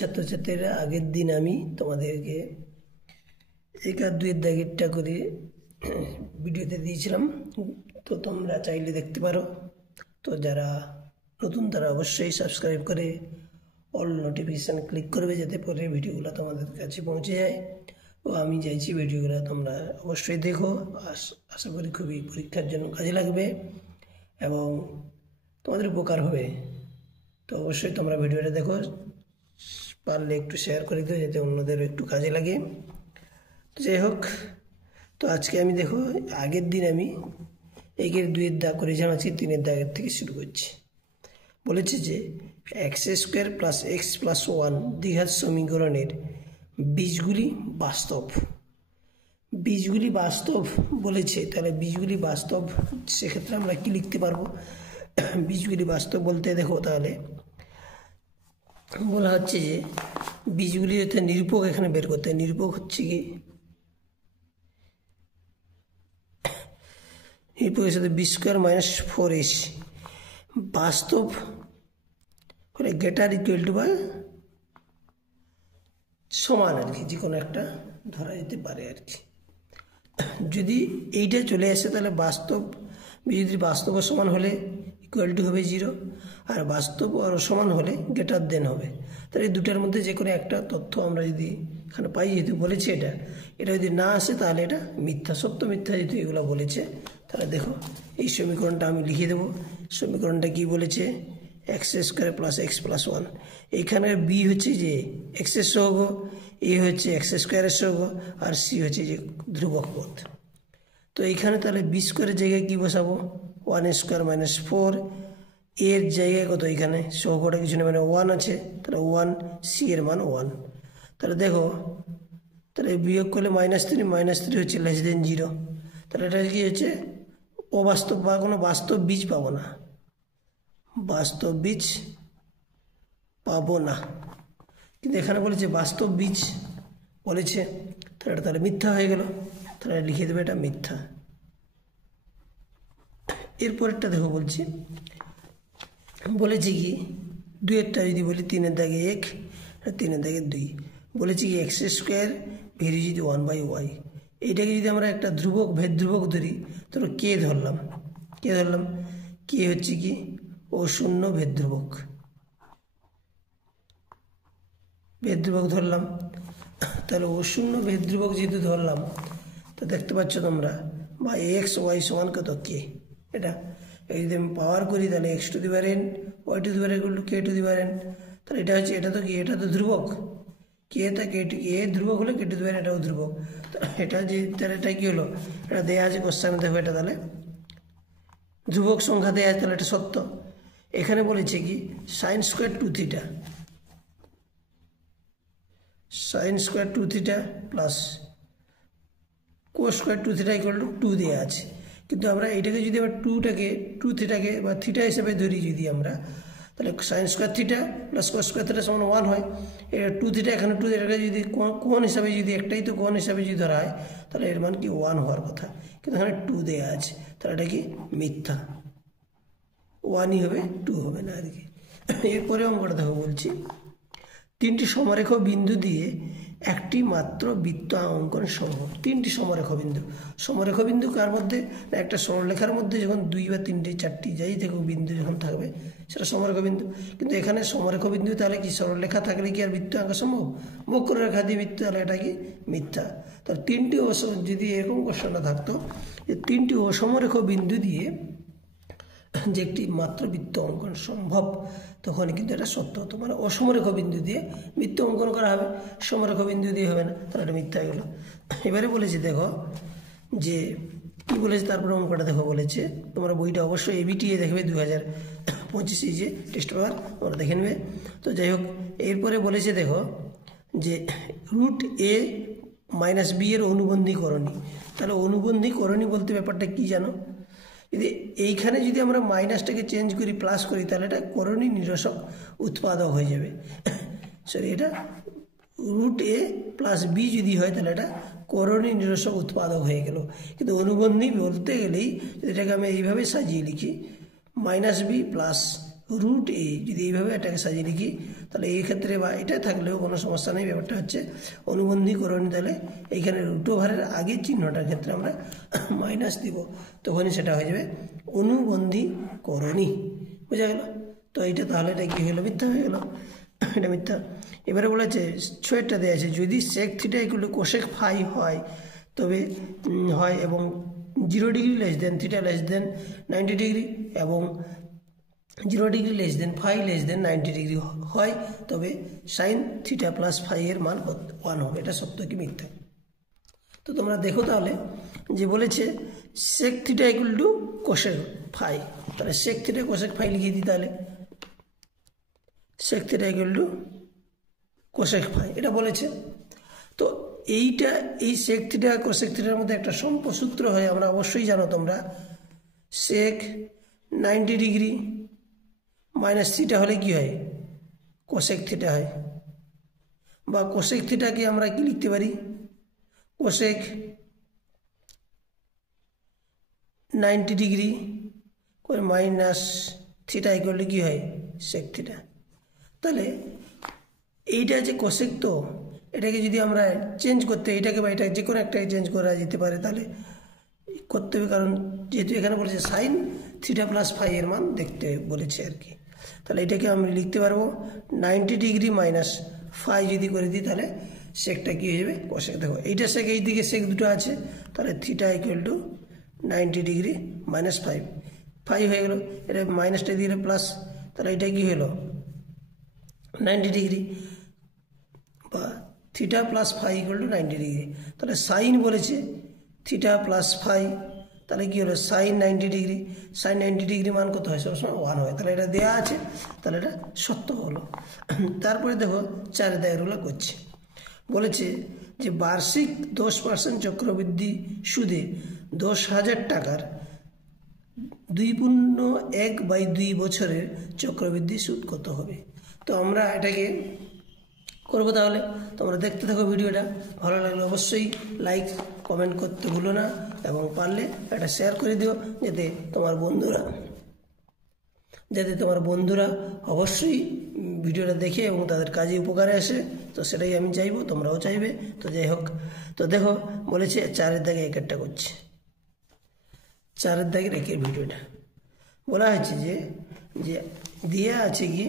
ছাত্রছাত্রীরা আগের দিন আমি তোমাদেরকে 1 আর 2 এর দাগেরটা করে ভিডিওতে দিয়েছিলাম, তো তোমরা চাইলে দেখতে পারো। তো যারা নতুন তারা অবশ্যই সাবস্ক্রাইব করে অল নোটিফিকেশান ক্লিক করবে, যাতে পরে ভিডিওগুলো তোমাদের কাছে পৌঁছে যায়। ও আমি চাইছি ভিডিওগুলো তোমরা অবশ্যই দেখো, আশা করি খুবই পরীক্ষার জন্য কাজে লাগবে এবং তোমাদের উপকার হবে। তো অবশ্যই তোমরা ভিডিওটা দেখো, পারলে একটু শেয়ার করে দিও যাতে অন্যদেরও একটু কাজে লাগে। তো যাই হোক, তো আজকে আমি দেখো আগের দিন আমি 1 এর 2 এর দাগ করেছিলাম, আজকে 3 এর দাগের থেকে শুরু করছি। বলেছে যে x² + x + 1 দ্বিঘাত সমীকরণের বীজগুলি বাস্তব। বীজগুলি বাস্তব বলেছে, তাহলে বীজগুলি বাস্তব সেক্ষেত্রে আমরা কি লিখতে পারবো? বীজগুলি বাস্তব বলতে দেখো, তাহলে বলা হচ্ছে যে বীজগুলি হচ্ছে নিরূপক এখানে বের করতে। নিরূপক হচ্ছে কি, নিরূপকের সাথে b² - 4ac বাস্তব হলে গ্রেটার ইকুয়াল টু বা সমান আর কি, যে কোনো একটা ধরা যেতে পারে আর কি। যদি এইটা চলে আসে তাহলে বাস্তব যদি বাস্তব সমান হলে ইকুয়াল টু হবে 0, আর বাস্তব আর সমান হলে গ্রেটার দেন হবে। তাহলে এই দুটার মধ্যে যে কোনো একটা তথ্য আমরা যদি এখানে পাই, যেহেতু বলেছে এটা যদি না আসে তাহলে এটা মিথ্যা। সত্য মিথ্যা যেহেতু এগুলো বলেছে, তাহলে দেখো এই সমীকরণটা আমি লিখে দেবো। সমীকরণটা কি বলেছে? x² + x + 1। এইখানে বি হচ্ছে যে x এর সহগ, এ হচ্ছে x² এর সহগ, আর সি হচ্ছে যে ধ্রুবক পদ। তো এইখানে তাহলে b² এর জায়গায় কি বসাবো? 1² - 4। এর জায়গায় কত? এখানে সহগটা কিছু নেই, মানে 1 আছে, তাহলে 1, সি এর মান 1। তাহলে দেখো, তাহলে বিয়োগ করলে -3 হচ্ছে <0। তাহলে এটা কি হচ্ছে? অবাস্তব বা কোনো বাস্তব বীজ পাবো না, বাস্তব বীজ পাবো না। কিন্তু এখানে বলেছে বাস্তব বীজ বলেছে, তাহলে এটা তাহলে মিথ্যা হয়ে গেল। তাহলে লিখে দেবে এটা মিথ্যা। এরপরেরটা দেখো, বলেছি কি 2 এরটা যদি বলি 3 এর দাগে 1 আর 3 এর দাগে 2। বলেছি কি x² ভ্যালু যদি 1/y, এইটাকে যদি আমরা একটা ধ্রুবক ভেদ ধ্রুবক ধরি, তাহলে কে ধরলাম, কে হচ্ছে কি O0 ভেদ ধ্রুবক ধরলাম। তাহলে O0 ভেদ ধ্রুবক যেহেতু ধরলাম, তো দেখতে পাচ্ছ তোমরা, বা x y সমান কত কে, এটা যদি আমি পাওয়ার করি তাহলে x⁴ y⁴ k⁴n। তাহলে এটা হচ্ছে, এটা তো কি, এটা তো ধ্রুবক, কে ধ্রুবক হলে k⁴ এটাও ধ্রুবক। এটা যে, তাহলে এটা কি হলো? এটা দেওয়া আছে কোশ্চেনে, দেখো এটা তাহলে ধ্রুবক সংখ্যা দেওয়া আছে, তাহলে এটা সত্য। এখানে বলেছে কি sin² 2θ প্লাস cos² 2θ = 2 দেওয়া আছে। কিন্তু আমরা এটাকে যদি আমরা 2θকে বা থিটা হিসাবে ধরি, যদি আমরা, তাহলে sin² θ প্লাস cos² θ সমান 1 হয়। এটা 2θ, এখানে 2, এটাকে যদি কোণ হিসাবে, যদি একটাই তো কোণ হিসাবে যদি ধরা হয়, তাহলে এর মান কি 1 হওয়ার কথা, কিন্তু এখানে 2 দেওয়া আছে, তাহলে এটা কি মিথ্যা। 1ই হবে, 2 হবে না আর কি। এরপরে অঙ্কটা দেখো, বলছি 3টি সমরেখ বিন্দু দিয়ে একটি মাত্র বৃত্ত অঙ্কন সম্ভব। 3টি সমরেখ বিন্দু কার মধ্যে? না, একটা সরলরেখার মধ্যে যখন 2 বা 3টে 4টি যাই দেখো বিন্দু যখন থাকবে, সেটা সমরেখ বিন্দু। কিন্তু এখানে সমরেখ বিন্দু, তাহলে কি সরলরেখা থাকলে কি আর বৃত্ত আঁকা সম্ভব? বক্ররেখা দিয়ে বৃত্ত, তাহলে এটা কি মিথ্যা। তাহলে 3টি যদি এরকম কোশ্চেনটা থাকতো যে 3টি অসমরেখ বিন্দু দিয়ে যে একটি মাত্র বৃত্ত অঙ্কন সম্ভব, তখন কিন্তু এটা সত্য হতো। মানে অসমরেখ বিন্দু দিয়ে বৃত্ত অঙ্কন করা হবে, সমরেখ বিন্দু দিয়ে হবে না, তাহলে এটা মিথ্যা হয়ে গেল। এবারে বলেছে দেখো যে কি বলেছে, তারপরে অঙ্কটা দেখো, বলেছে তোমরা বইটা অবশ্যই ABTA দেখবে, 2025 যে টেস্ট পেপার, তোমরা দেখে নেবে। তো যাই হোক, এরপরে বলেছে দেখো যে √a - b এর অনুবন্ধী করণী। তাহলে অনুবন্ধী করণী বলতে ব্যাপারটা কি জানো? যদি এইখানে যদি আমরা মাইনাসটাকে চেঞ্জ করি, প্লাস করি, তাহলে এটা করণী নিরসক উৎপাদক হয়ে যাবে। সরি, এটা √a + b যদি হয়, তাহলে এটা করণী নিরসক উৎপাদক হয়ে গেল। কিন্তু অনুবন্ধী বলতে গেলেই এটাকে আমি এইভাবে সাজিয়ে লিখি, -b + রুট এ যদি এইভাবে এটাকে সাজিয়ে লিখি তাহলে এই ক্ষেত্রে বা এটা থাকলেও কোনো সমস্যা নেই। ব্যাপারটা হচ্ছে অনুবন্ধীকরণী, তাহলে এইখানে রুট ওভারের আগে চিহ্নটার ক্ষেত্রে আমরা মাইনাস দিব, তখনই সেটা হয়ে যাবে অনুবন্ধীকরণী। বোঝা গেল? তো এইটা তাহলে এটা কি হলো? মিথ্যা হয়ে গেল, এটা মিথ্যা। এবারে বলেছে 6টা দেওয়া আছে, যদি sec theta equal to cosec phi হয় তবে হয় এবং 0 degree less than theta less than 90 degree এবং 0 degree less than phi less than 90 degree হয় তবে সাইন থিটা প্লাস ফাই এর মান 1 হবে। এটা সত্য কি মিথ্যা? তো তোমরা দেখো তাহলে যে বলেছে sec theta equal to cosec phi, তাহলে সেক থিটা কোসেক ফাই লিখে দিই, তাহলে sec theta equal to cosec phi এটা বলেছে। তো এইটা এই সেক থিটা কোসেক থিটার মধ্যে একটা সম্পসূত্র হয়, আমরা অবশ্যই জানো তোমরা, সেক 90 ডিগ্রি মাইনাস থিটা হলে কি হয়? কোসেক থিটা হয়। বা কোসেক থিটাকে আমরা কি লিখতে পারি? কোসেক 90 ডিগ্রি করে মাইনাস থিটা ইকুয়াল টু কি হয়? Sec theta. তাহলে এইটা যে কোসেক, তো এটাকে যদি আমরা চেঞ্জ করতে, এটাকে বা এটা যে কোনো একটাকে চেঞ্জ করা যেতে পারে, তাহলে করতে হবে, কারণ যেহেতু এখানে বলেছে সাইন থিটা প্লাস ফাই এর মান দেখতে বলেছে আর কি। তাহলে এটাকে আমি লিখতে পারবো 90 ডিগ্রি মাইনাস ফাই যদি করে দিই তাহলে সেকটা কী হয়ে যাবে? কোসেক। দেখো এইটা সেক, এই দিকে সেক দুটো আছে, তাহলে theta equal to 90 degree minus phi হয়ে গেল, এটা মাইনাসটা দিয়ে প্লাস, তাহলে এটা কি হলো? 90 ডিগ্রি বা theta plus phi equal to 90 degree. তাহলে সাইন বলেছে থিটা প্লাস ফাই, তাহলে কী হলো? সাইন 90 ডিগ্রি, সাইন 90 ডিগ্রি মান কত হয়? সবসময় 1 হয়, তাহলে এটা দেওয়া আছে, তাহলে এটা সত্য হলো। তারপরে দেখো 4 দায়েরগুলো করছে, বলেছে যে বার্ষিক 10% চক্রবৃদ্ধি সুদে 10,000 টাকার 2.1/2 বছরের চক্রবৃদ্ধি সুদ কত হবে? তো আমরা এটাকে করবো, তাহলে তোমরা দেখতে থাকো ভিডিওটা। ভালো লাগলে অবশ্যই লাইক কমেন্ট করতে ভুলো না এবং পারলে এটা শেয়ার করে দিও, যাতে তোমার বন্ধুরা অবশ্যই ভিডিওটা দেখে এবং তাদের কাজে উপকারে আসে। তো সেটাই আমি চাইবো, তোমরাও চাইবে। তো যাই হোক, তো দেখো বলেছে 4 দাগে 1 করছে, 4 দাগের 1 ভিডিওটা বলা হয়েছে যে দেওয়া আছে কি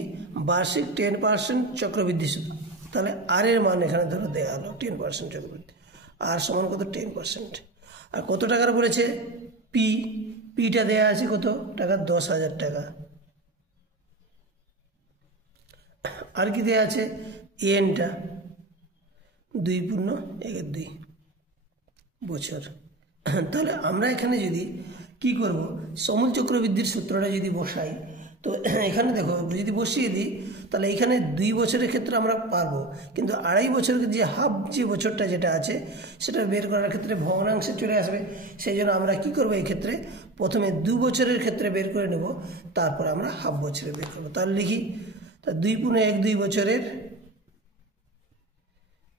বার্ষিক 10% চক্রবৃদ্ধি সুদ। তাহলে আর এর মান এখানে ধরো দেওয়া হলো 10% চক্রবৃদ্ধি, আর সমান কত? 10%। আর কত টাকার বলেছে? পিটা দেওয়া আছে কত টাকা? 10,000 টাকা। আর কি দেওয়া আছে? এনটা 2.1/2 বছর। তাহলে আমরা এখানে যদি কি করব? সমূল চক্রবৃদ্ধির সূত্রটা যদি বসাই, তো এখানে দেখো যদি বসিয়ে দিই তাহলে এখানে 2 বছরের ক্ষেত্রে আমরা পারবো, কিন্তু 2.5 বছরের যে হাফ যে বছরটা যেটা আছে সেটা বের করার ক্ষেত্রে ভগ্নাংশে চলে আসবে। সেই জন্য আমরা কি করব? এই ক্ষেত্রে প্রথমে 2 বছরের ক্ষেত্রে বের করে নেব, তারপর আমরা হাফ বছরে বের করবো। তাহলে লিখি, তা 2.1/2 বছরের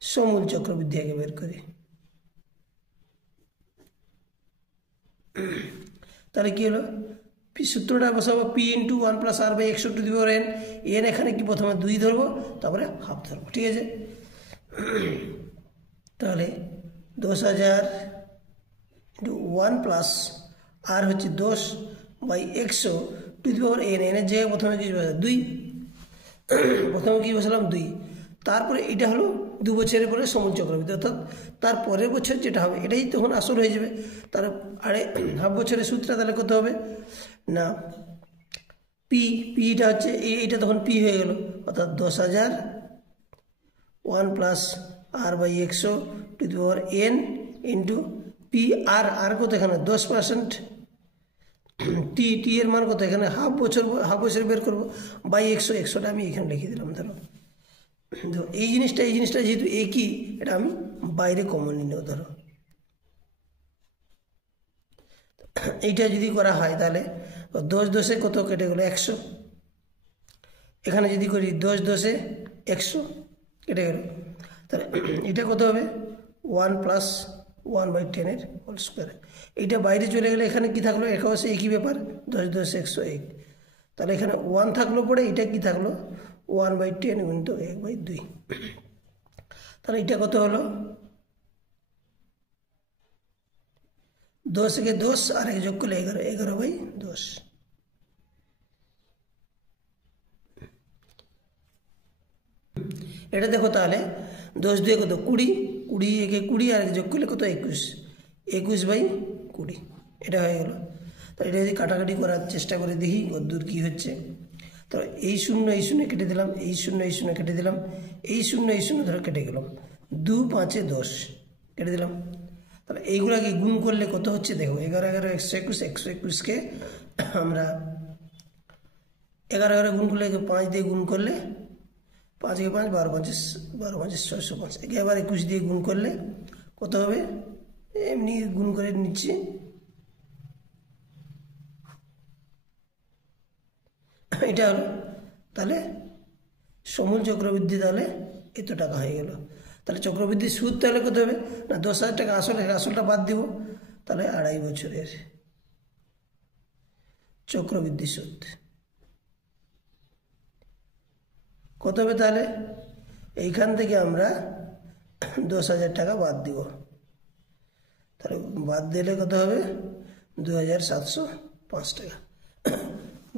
সমূল চক্রবৃদ্ধি আগে বের করি। তাহলে কি হলো? সূত্রটা বসাবো P × 1 + r/100⁴n। এন এখানে কি প্রথমে 2 ধরবো, তারপরে হাফ ধরবো, ঠিক আছে? তাহলে 10,000 × 1 + r হচ্ছে 10/100⁴n। এনের জায়গায় প্রথমে কি বসাবো? 2, প্রথমে কি বসালাম? 2। তারপরে এটা হলো 2 বছরের পরে সমূল চক্রবৃদ্ধি, অর্থাৎ তার পরের বছর যেটা হবে এটাই তখন আসল হয়ে যাবে। তার হাফ বছরের সূত্রটা তাহলে কত হবে না? পিটা হচ্ছে এইটা, তখন পি হয়ে গেল, অর্থাৎ 10,000 1 + r/100⁴n ইন্টু পি। আর কত এখানে? 10%। টি এর মান কত? এখানে হাফ বছর বের করবো, বাই 100টা আমি এখানে লিখে দিলাম। ধরো এই জিনিসটা যেহেতু একই, এটা আমি বাইরে কমন নিয়ে নেব। ধরো এইটা যদি করা হয় তাহলে 10 কত কেটে গেলো? 100। এখানে যদি করি 10 100 কেটে গেল, তাহলে এটা কত হবে? 1 + 1/10² এইটা বাইরে চলে গেলে এখানে কি থাকলো? একই ব্যাপার, 10 × 101। তাহলে এখানে 1 থাকলো, পরে এটা কি থাকলো 1/10 গুণিত 1/2। তাহলে এটা কত হলো 10 একে 10 আর এক যোগ করলে 11, 11/10। এটা দেখো তাহলে 10 দিয়ে কত 20, 20 একে 20 আর এক যোগ করলে কত 21, 21/20 এটা হয়ে গেল। তো এটা যদি কাটাকাটি করার চেষ্টা করে দেখি কতদূর কী হচ্ছে। তো এই শূন্য কেটে দিলাম, এই শূন্য কেটে দিলাম, এই শূন্য ধরে কেটে গেলাম, 2 5 10 কেটে দিলাম। তাহলে এইগুলাকে গুণ করলে কত হচ্ছে দেখো 11 11 121, 121কে আমরা 11 11 গুণ করলে 5 দিয়ে গুণ করলে 5 একে 5 12 5 605, একে আবার 21 দিয়ে গুণ করলে কত হবে, এমনি গুণ করে নিচ্ছি, এটা হলো। তাহলে সমূল চক্রবৃদ্ধি তাহলে এত টাকা হয়ে গেল। তাহলে চক্রবৃদ্ধির সুদ তাহলে কত হবে না 10,000 টাকা, আসলটা বাদ দিব, তাহলে 2.5 বছরের চক্রবৃদ্ধি সুদ কত হবে। তাহলে এইখান থেকে আমরা 10,000 টাকা বাদ দিব, তাহলে বাদ দিলে কত হবে 2,705 টাকা,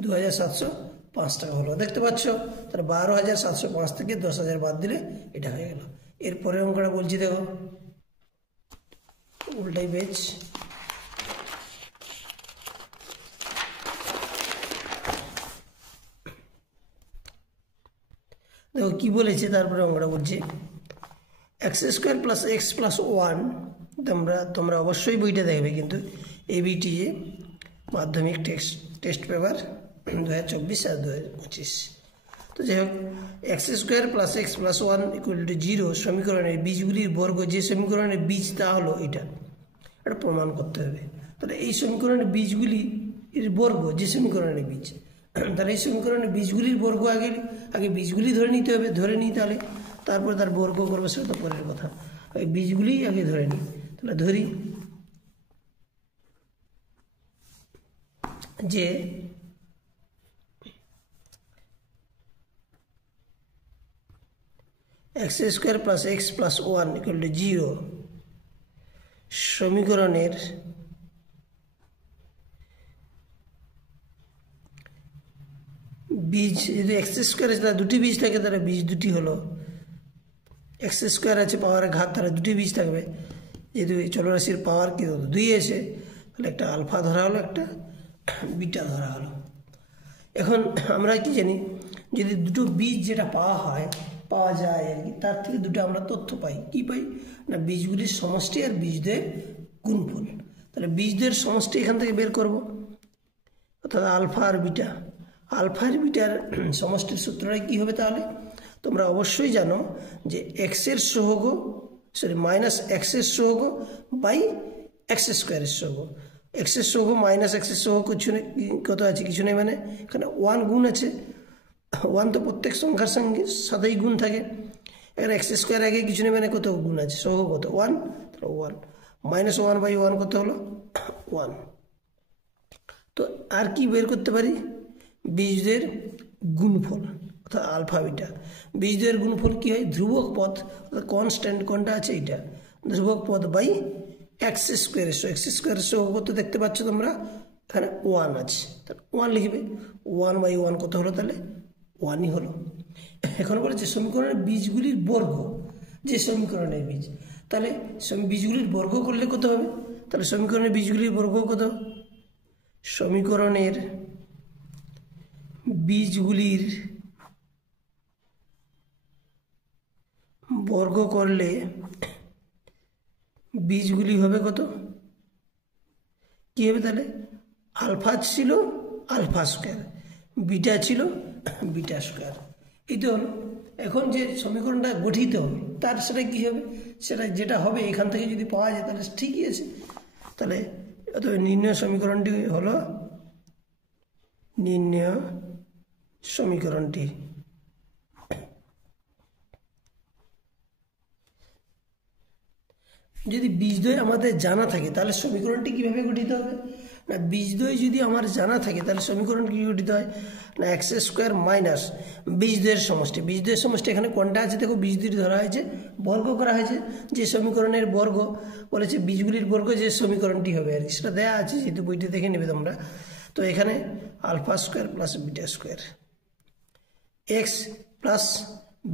2,705 টাকা হলো, দেখতে পাচ্ছ। তাহলে 12,705 থেকে 10,000 বাদ দিলে এটা হয়ে গেল। এরপরে অঙ্কটা বলছি দেখো, উল্টাই পেজ, দেখো কি বলেছে, তারপরে অঙ্কটা বলছি x² + x + 1। তোমরা অবশ্যই বইটা দেখবে, কিন্তু ABTA মাধ্যমিক টেস্ট পেপার 2024 আর 2025। তো যাই হোক, x² + x + 1 = 0 সমীকরণের বীজগুলির বর্গ, যে সমীকরণের বীজ তা হলো এটা প্রমাণ করতে হবে। তাহলে এই সমীকরণের বীজগুলির বর্গ যে সমীকরণের বীজ, তাহলে এই সমীকরণের বীজগুলির বর্গ আগে বীজগুলি ধরে নিতে হবে, ধরে নিই, তাহলে তারপর তার বর্গ করবো, সেটা তো পরের কথা, এই বীজগুলি আগে ধরে নিই। তাহলে ধরি যে x² + x + 1 = 0 সমীকরণের বীজ, যদি x² আছে তাহলে দুটি বীজ থাকে, তাহলে বীজ দুটি হলো, x² আছে পাওয়ারের ঘাত, তাহলে দুটি বীজ থাকবে, যেহেতু চলরাশির পাওয়ার কি 2 আছে, তাহলে একটা আলফা ধরা হলো, একটা বিটা ধরা হলো। এখন আমরা কি জানি, যদি দুটো বীজ যেটা পাওয়া যায় আর কি, তার থেকে দুটো আমরা তথ্য পাই, কি পাই না বীজগুলির সমষ্টি আর বীজদের গুণফল। তাহলে বীজদের সমষ্টি এখান থেকে বের করব, অর্থাৎ আলফা আর বিটার সমষ্টির সূত্রটা কি হবে। তাহলে তোমরা অবশ্যই জানো যে x-এর সহগ -x এর সহগ বাই x² এর সহগ, x-এর সহগ -x-এর সহগ কত আছে, কিছু নেই, মানে এখানে 1 গুণ আছে, 1 তো প্রত্যেক সংখ্যার সাথেই গুণ থাকে, এখানে x² আগে কিছু নেই, মানে কত গুণ আছে, সহগ কত 1, তাহলে 1 -1/1 কত হলো 1। তো আর কি বের করতে পারি, বীজদের গুণফল, অর্থাৎ আলফা বিটা। বীজদের গুণফল কি হয়, ধ্রুবক পদ, অর্থাৎ কনস্ট্যান্ট কোনটা আছে এটা, ধ্রুবক পদ বাই x² এর সহগ কত দেখতে পাচ্ছ তোমরা, এখানে 1 আছে, তাহলে 1 লিখবে, 1/1 কত হলো, তাহলে 1ই হলো। এখন বলেছে সমীকরণের বীজগুলির বর্গ, যে সমীকরণের বীজ, তাহলে বীজগুলির বর্গ করলে কত হবে, তাহলে সমীকরণের বীজগুলির বর্গ কত, সমীকরণের বীজগুলির বর্গ করলে বীজগুলি হবে কত, কি হবে, তাহলে আলফা ছিল α², বিটা ছিল β², এই তো হলো। এখন যে সমীকরণটা গঠিত হবে তার সেটা কি হবে, সেটা যেটা হবে এখান থেকে যদি পাওয়া যায় তাহলে ঠিকই আছে। তাহলে নির্ণয় সমীকরণটি হলো, নির্ণয় সমীকরণটি যদি বীজদ্বয় আমাদের জানা থাকে, তাহলে সমীকরণটি কিভাবে গঠিত হবে না বীজদ্বয় যদি আমার জানা থাকে তাহলে সমীকরণ কী গঠিত হয় না এক্স স্কোয়ার মাইনাস বীজদ্বয়ের সমষ্টি। বীজদ্বয়ের সমষ্টি এখানে কোনটা আছে দেখো, বীজদ্বয় ধরা হয়েছে, বর্গ করা হয়েছে, যে সমীকরণের বর্গ বলেছে বীজগুলির বর্গ যে সমীকরণটি হবে আর কি, সেটা দেওয়া আছে, যেহেতু বইটি দেখে নেবে তোমরা। তো এখানে alpha square plus beta square x plus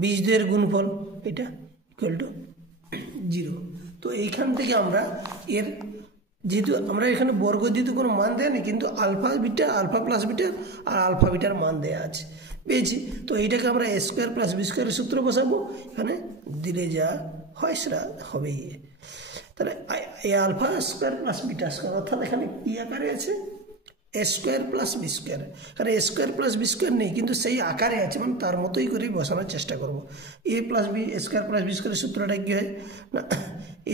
বীজদ্বয়ের গুণফল এটা ইকুয়াল টু 0। তো এইখান থেকে আমরা এর যেহেতু আমরা এখানে বর্গ যেহেতু কোনো মান দেয় না, কিন্তু alpha beta alpha plus beta আর আলফা বিটার মান দেওয়া আছে, পেয়েছি। তো এইটাকে আমরা এ স্কোয়ার প্লাস বি স্কোয়ারের সূত্র বসাবো, এখানে দিলে যা হয় সেটা হবেই। তাহলে a alpha square plus beta square অর্থাৎ এখানে কী আকারে আছে a square plus b square. এখানে a square plus b square নেই, কিন্তু সেই আকারে আছে, মানে তার মতোই করে বসানোর চেষ্টা করব। A plus b square plus b স্কোয়ারের সূত্রটা কী হয় না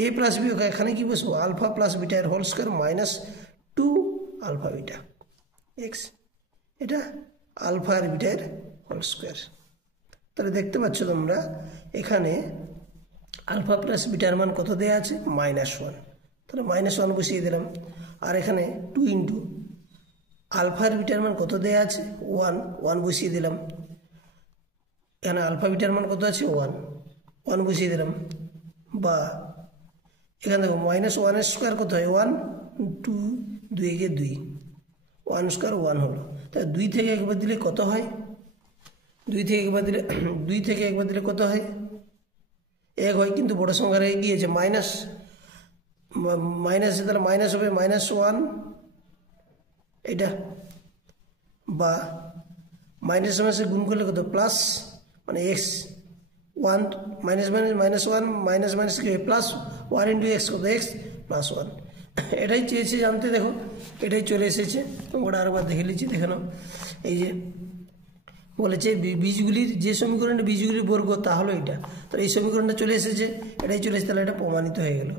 এ প্লাস বি, এখানে কি বসবো আলফা প্লাস বিটা এর whole square minus 2 alpha beta x, এটা আলফা আর বিটার হোল স্কোয়ার। তাহলে দেখতে পাচ্ছ তোমরা এখানে আলফা প্লাস বিটার মান কত দেওয়া আছে -1, তাহলে -1 বসিয়ে দিলাম। আর এখানে 2 ইন্টু আলফার বিটার মান কত দেওয়া আছে 1 বসিয়ে দিলাম। এখানে আলফা বিটার মান কত আছে 1 বসিয়ে দিলাম। বা এখানে দেখো -1 স্কোয়ার কত হয় 1, 2 2 একে 2, 1 স্কোয়ার 1 হলো। তাহলে 2 থেকে একবার দিলে কত হয় 2 থেকে একবার দিলে কত হয় 1 হয়, কিন্তু বড় সংখ্যা রয়ে গিয়েছে মাইনাস, তাহলে মাইনাস হবে -1 এটা। বা মাইনাস মাইনাসে গুণ করলে কত প্লাস, মানে এক্স 1 মাইনাস -1 মাইনাস মাইনাস কি প্লাস 1 ইন্টু এক্স কত এক্স প্লাস 1। এটাই চেয়েছে জানতে, দেখো এটাই চলে এসেছে, ওটা আরেকবার দেখে নিচ্ছি, দেখে নাও। এই যে বলেছে বীজগুলির যে সমীকরণের বীজগুলির বর্গ তা হলো এটা, তাহলে এই সমীকরণটা চলে এসেছে, এটাই চলে এসেছে, তাহলে এটা প্রমাণিত হয়ে গেল।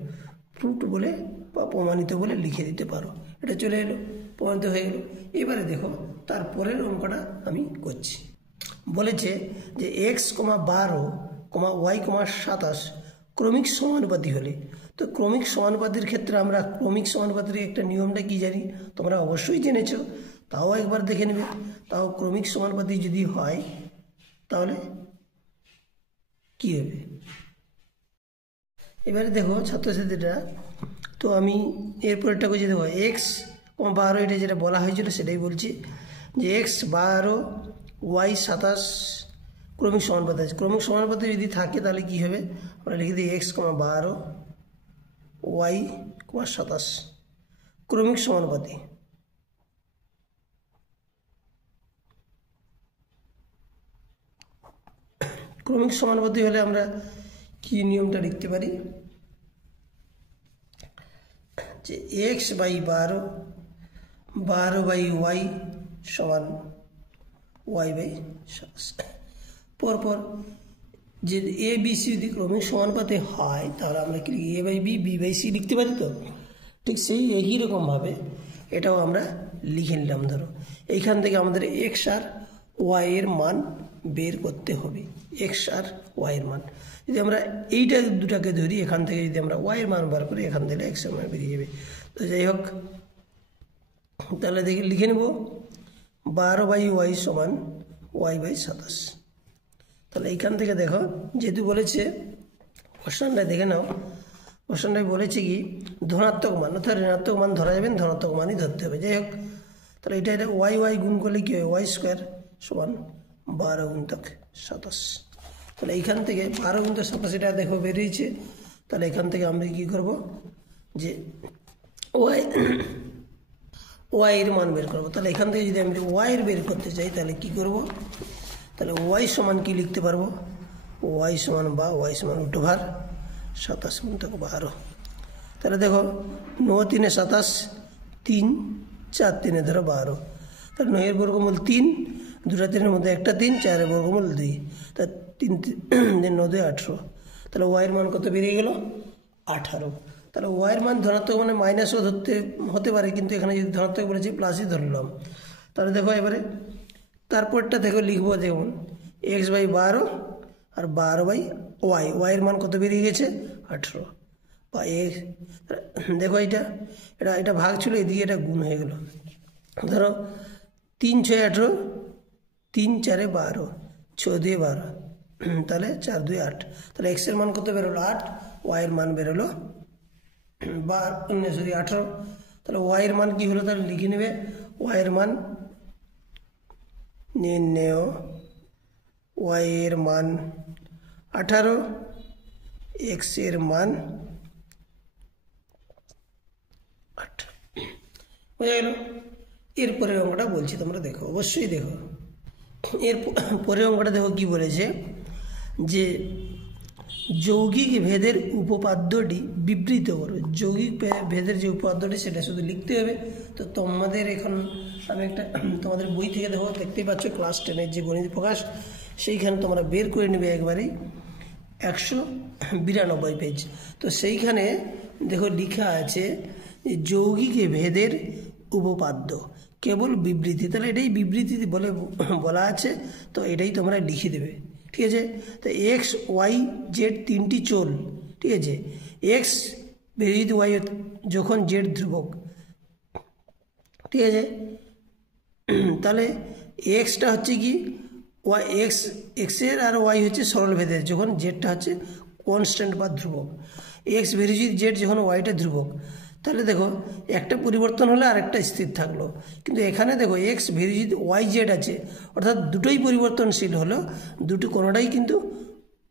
প্রুফড বলে বা প্রমাণিত বলে লিখে দিতে পারো, এটা চলে এলো, প্রমাণিত হয়ে গেল। এবারে দেখো তারপরের অঙ্কটা আমি করছি। বলেছে যে এক্স, 12, ওয়াই, 27 ক্রমিক সমানুপাতি হলে। তো ক্রমিক সমানুপাতির ক্ষেত্রে আমরা ক্রমিক সমানুপাতির একটা নিয়মটা কি জানি, তোমরা অবশ্যই জেনেছো, তাও একবার দেখে নেবে। তাও ক্রমিক সমানুপাতি যদি হয় তাহলে কি হবে এবারে দেখো ছাত্রছাত্রীরা। তো আমি এরপরটা করছি, দেখো এক্স, 12 এটা যেটা বলা হয়েছিল সেটাই বলছি, যে এক্স 12 ওয়াই 27 ক্রমিক সমানুপাতি আছে। ক্রমিক সমানুপাতি যদি থাকে তাহলে কি হবে, আমরা লিখে দিই এক্স, 12 ওয়াই, 27 ক্রমিক সমানুপাতি। ক্রমিক সমানুপাতি হলে আমরা কি নিয়মটা লিখতে পারি, যে এক্স বাই 12 বাই ওয়াই সমান ওয়াই বাই 27। পরপর যে এ বি সি যদি ক্রমিক সমানুপাতে হয় তাহলে আমরা কি লিখি, a by b, b by c লিখতে পারি। তো ঠিক সেই একই রকমভাবে এটাও আমরা লিখে নিলাম। ধরো এইখান থেকে আমাদের এক্স আর ওয়াই এর মান বের করতে হবে, এক্স আর ওয়াই এর মান। যদি আমরা এইটা দুটাকে ধরি, এখান থেকে যদি আমরা ওয়াই এর মান বার করি, এখান থেকে এক্স এর মান বেরিয়ে যাবে। তো যাই হোক, তাহলে দেখি লিখে নেব 12 বাই ওয়াই সমান ওয়াই বাই 27। তাহলে এইখান থেকে দেখো, যেহেতু বলেছে কোশ্চেনটা দেখে নাও, কোশ্চেনটাই বলেছে কি ধনাত্মক মান, অর্থাৎ ঋণাত্মক মান ধরা যাবে, ধনাত্মক মানই ধরতে হবে। যাই হোক, তাহলে এটা ওয়াই গুণ করলে কী হয়, ওয়াই স্কোয়ার সমান 12 গুণিতক 27। তাহলে এইখান থেকে 12 গুণিতক 27 এটা দেখো বেরিয়েছে। তাহলে এখান থেকে আমরা কী করব, যে ওয়াই এর মান বের করবো। তাহলে এখান থেকে যদি আমি ওয়াই এর বের করতে চাই তাহলে কি করব, তাহলে ওয়াই সমান কি লিখতে পারবো, ওয়াই সমান ওয়াই সমান √27 গুণিতক 12। তাহলে দেখো 9 3 27, 3 4 3 ধরো 12, তাহলে 9 এর বর্গমূল 3, 2টা 3-এর মধ্যে একটা 3, 4 এর বর্গমূল 2, তা 3 9 2 18। তাহলে ওয়াইয়ের মান কত বেরিয়ে গেল 18। তাহলে ওয়াইয়ের মান ধনাত্মক মানে মাইনাসও ধরতে হতে পারে, কিন্তু এখানে যদি ধনাত্মক বলেছি প্লাসই ধরলাম। তাহলে দেখো এবারে তারপরটা দেখো লিখবো, যেমন এক্স বাই 12 আর 12 বাই ওয়াই, ওয়াইয়ের মান কত বেরিয়ে গেছে 18। বা দেখো এটা এটা এটা ভাগ ছিল, এদিকে এটা গুণ হয়ে গেল। ধরো 3 6 18, 3 4 12, 6 2 12, তাহলে 4 2 8। তাহলে এক্স এর মান কত বেরোলো 8, ওয়াই এর মান বেরোলো 18। তাহলে ওয়াই এর মান কি হলো, তাহলে লিখে নেবে ওয়াই এর মান নির্ণেয়, ওয়াই এর মান 18, এক্স এর মান 8। বোঝা গেল? এরপরের অঙ্কটা বলছি, তোমরা দেখো, অবশ্যই দেখো। এর পরের অঙ্কটা দেখো কি বলেছে, যে যৌগিক ভেদের উপপাদ্যটি বিবৃত করো। যৌগিক ভেদের যে উপপাদ্যটি সেটা শুধু লিখতে হবে। তো তোমাদের এখন আমি একটা তোমাদের বই থেকে দেখো, দেখতেই পাচ্ছ ক্লাস 10-এর যে গণিত প্রকাশ, সেইখানে তোমরা বের করে নেবে একবারেই 192 পেজ। তো সেইখানে দেখো লেখা আছে যৌগিক ভেদের উপপাদ্য কেবল বিবৃতি। তাহলে এটাই বিবৃতি বলে বলা আছে, তো এটাই তোমরা লিখে দেবে, ঠিক আছে? তো এক্স ওয়াই জেড তিনটি চল, ঠিক আছে? এক্স বিপরীত ওয়াই যখন জেড ধ্রুবক, ঠিক আছে? তাহলে এক্সটা হচ্ছে কি ওয়াই, এক্সের আর ওয়াই হচ্ছে সরল ভেদের, যখন জেডটা হচ্ছে কনস্ট্যান্ট বা ধ্রুবক। এক্স বিপরীত জেড যখন ওয়াইটা ধ্রুবক, তাহলে দেখো একটা পরিবর্তন হলে আরেকটা স্থির থাকলো। কিন্তু এখানে দেখো এক্স বিপরীত ওয়াই জেড আছে, অর্থাৎ দুটোই পরিবর্তনশীল হলো, দুটো কোনোটাই কিন্তু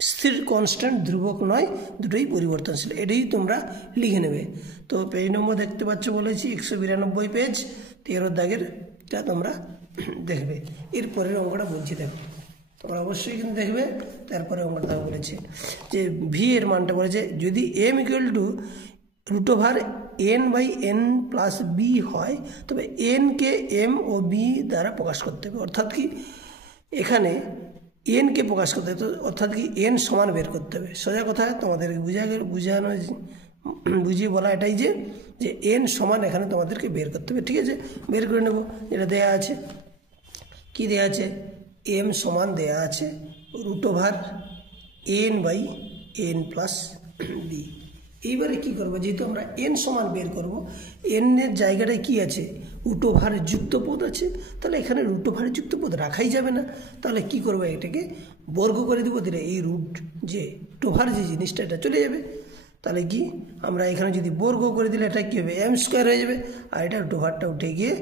স্থির কনস্ট্যান্ট ধ্রুবক নয়, দুটোই পরিবর্তনশীল। এটাই তোমরা লিখে নেবে। তো পেজ নম্বর দেখতে পাচ্ছ বলেছি 192 পেজ, 13 দাগেরটা তোমরা দেখবে। এরপরের অঙ্কটা বলছি, দেখো তোমরা অবশ্যই কিন্তু দেখবে। তারপরে অঙ্কটা বলেছে যে ভি এর মানটা বলেছে যদি এম ইকুয়াল টু √n/n+b হয়, তবে এনকে এম ও বি দ্বারা প্রকাশ করতে হবে। অর্থাৎ কি এখানে এনকে প্রকাশ করতে হবে, অর্থাৎ কি এন সমান বের করতে হবে। সোজা কথা তোমাদের বুঝিয়ে বলা এটাই যে এন সমান এখানে তোমাদেরকে বের করতে হবে, ঠিক আছে? বের করে নেব। যেটা দেয়া আছে, কি দেয়া আছে, এম সমান দেয়া আছে √n/n+b। এইবারে কি করবো, যেহেতু আমরা এন সমান বের করব, এন এর জায়গাটায় কি আছে, √ভার যুক্ত পদ আছে, তাহলে এখানে √ভার যুক্ত পদ রাখাই যাবে না। তাহলে কি করবো, এটাকে বর্গ করে দেবো, দিলে এই √ভার যে জিনিসটা এটা চলে যাবে। তাহলে কি আমরা এখানে যদি বর্গ করে দিলে এটা কী হবে, m² হয়ে যাবে, আর এটা √ভারটা উঠে গিয়ে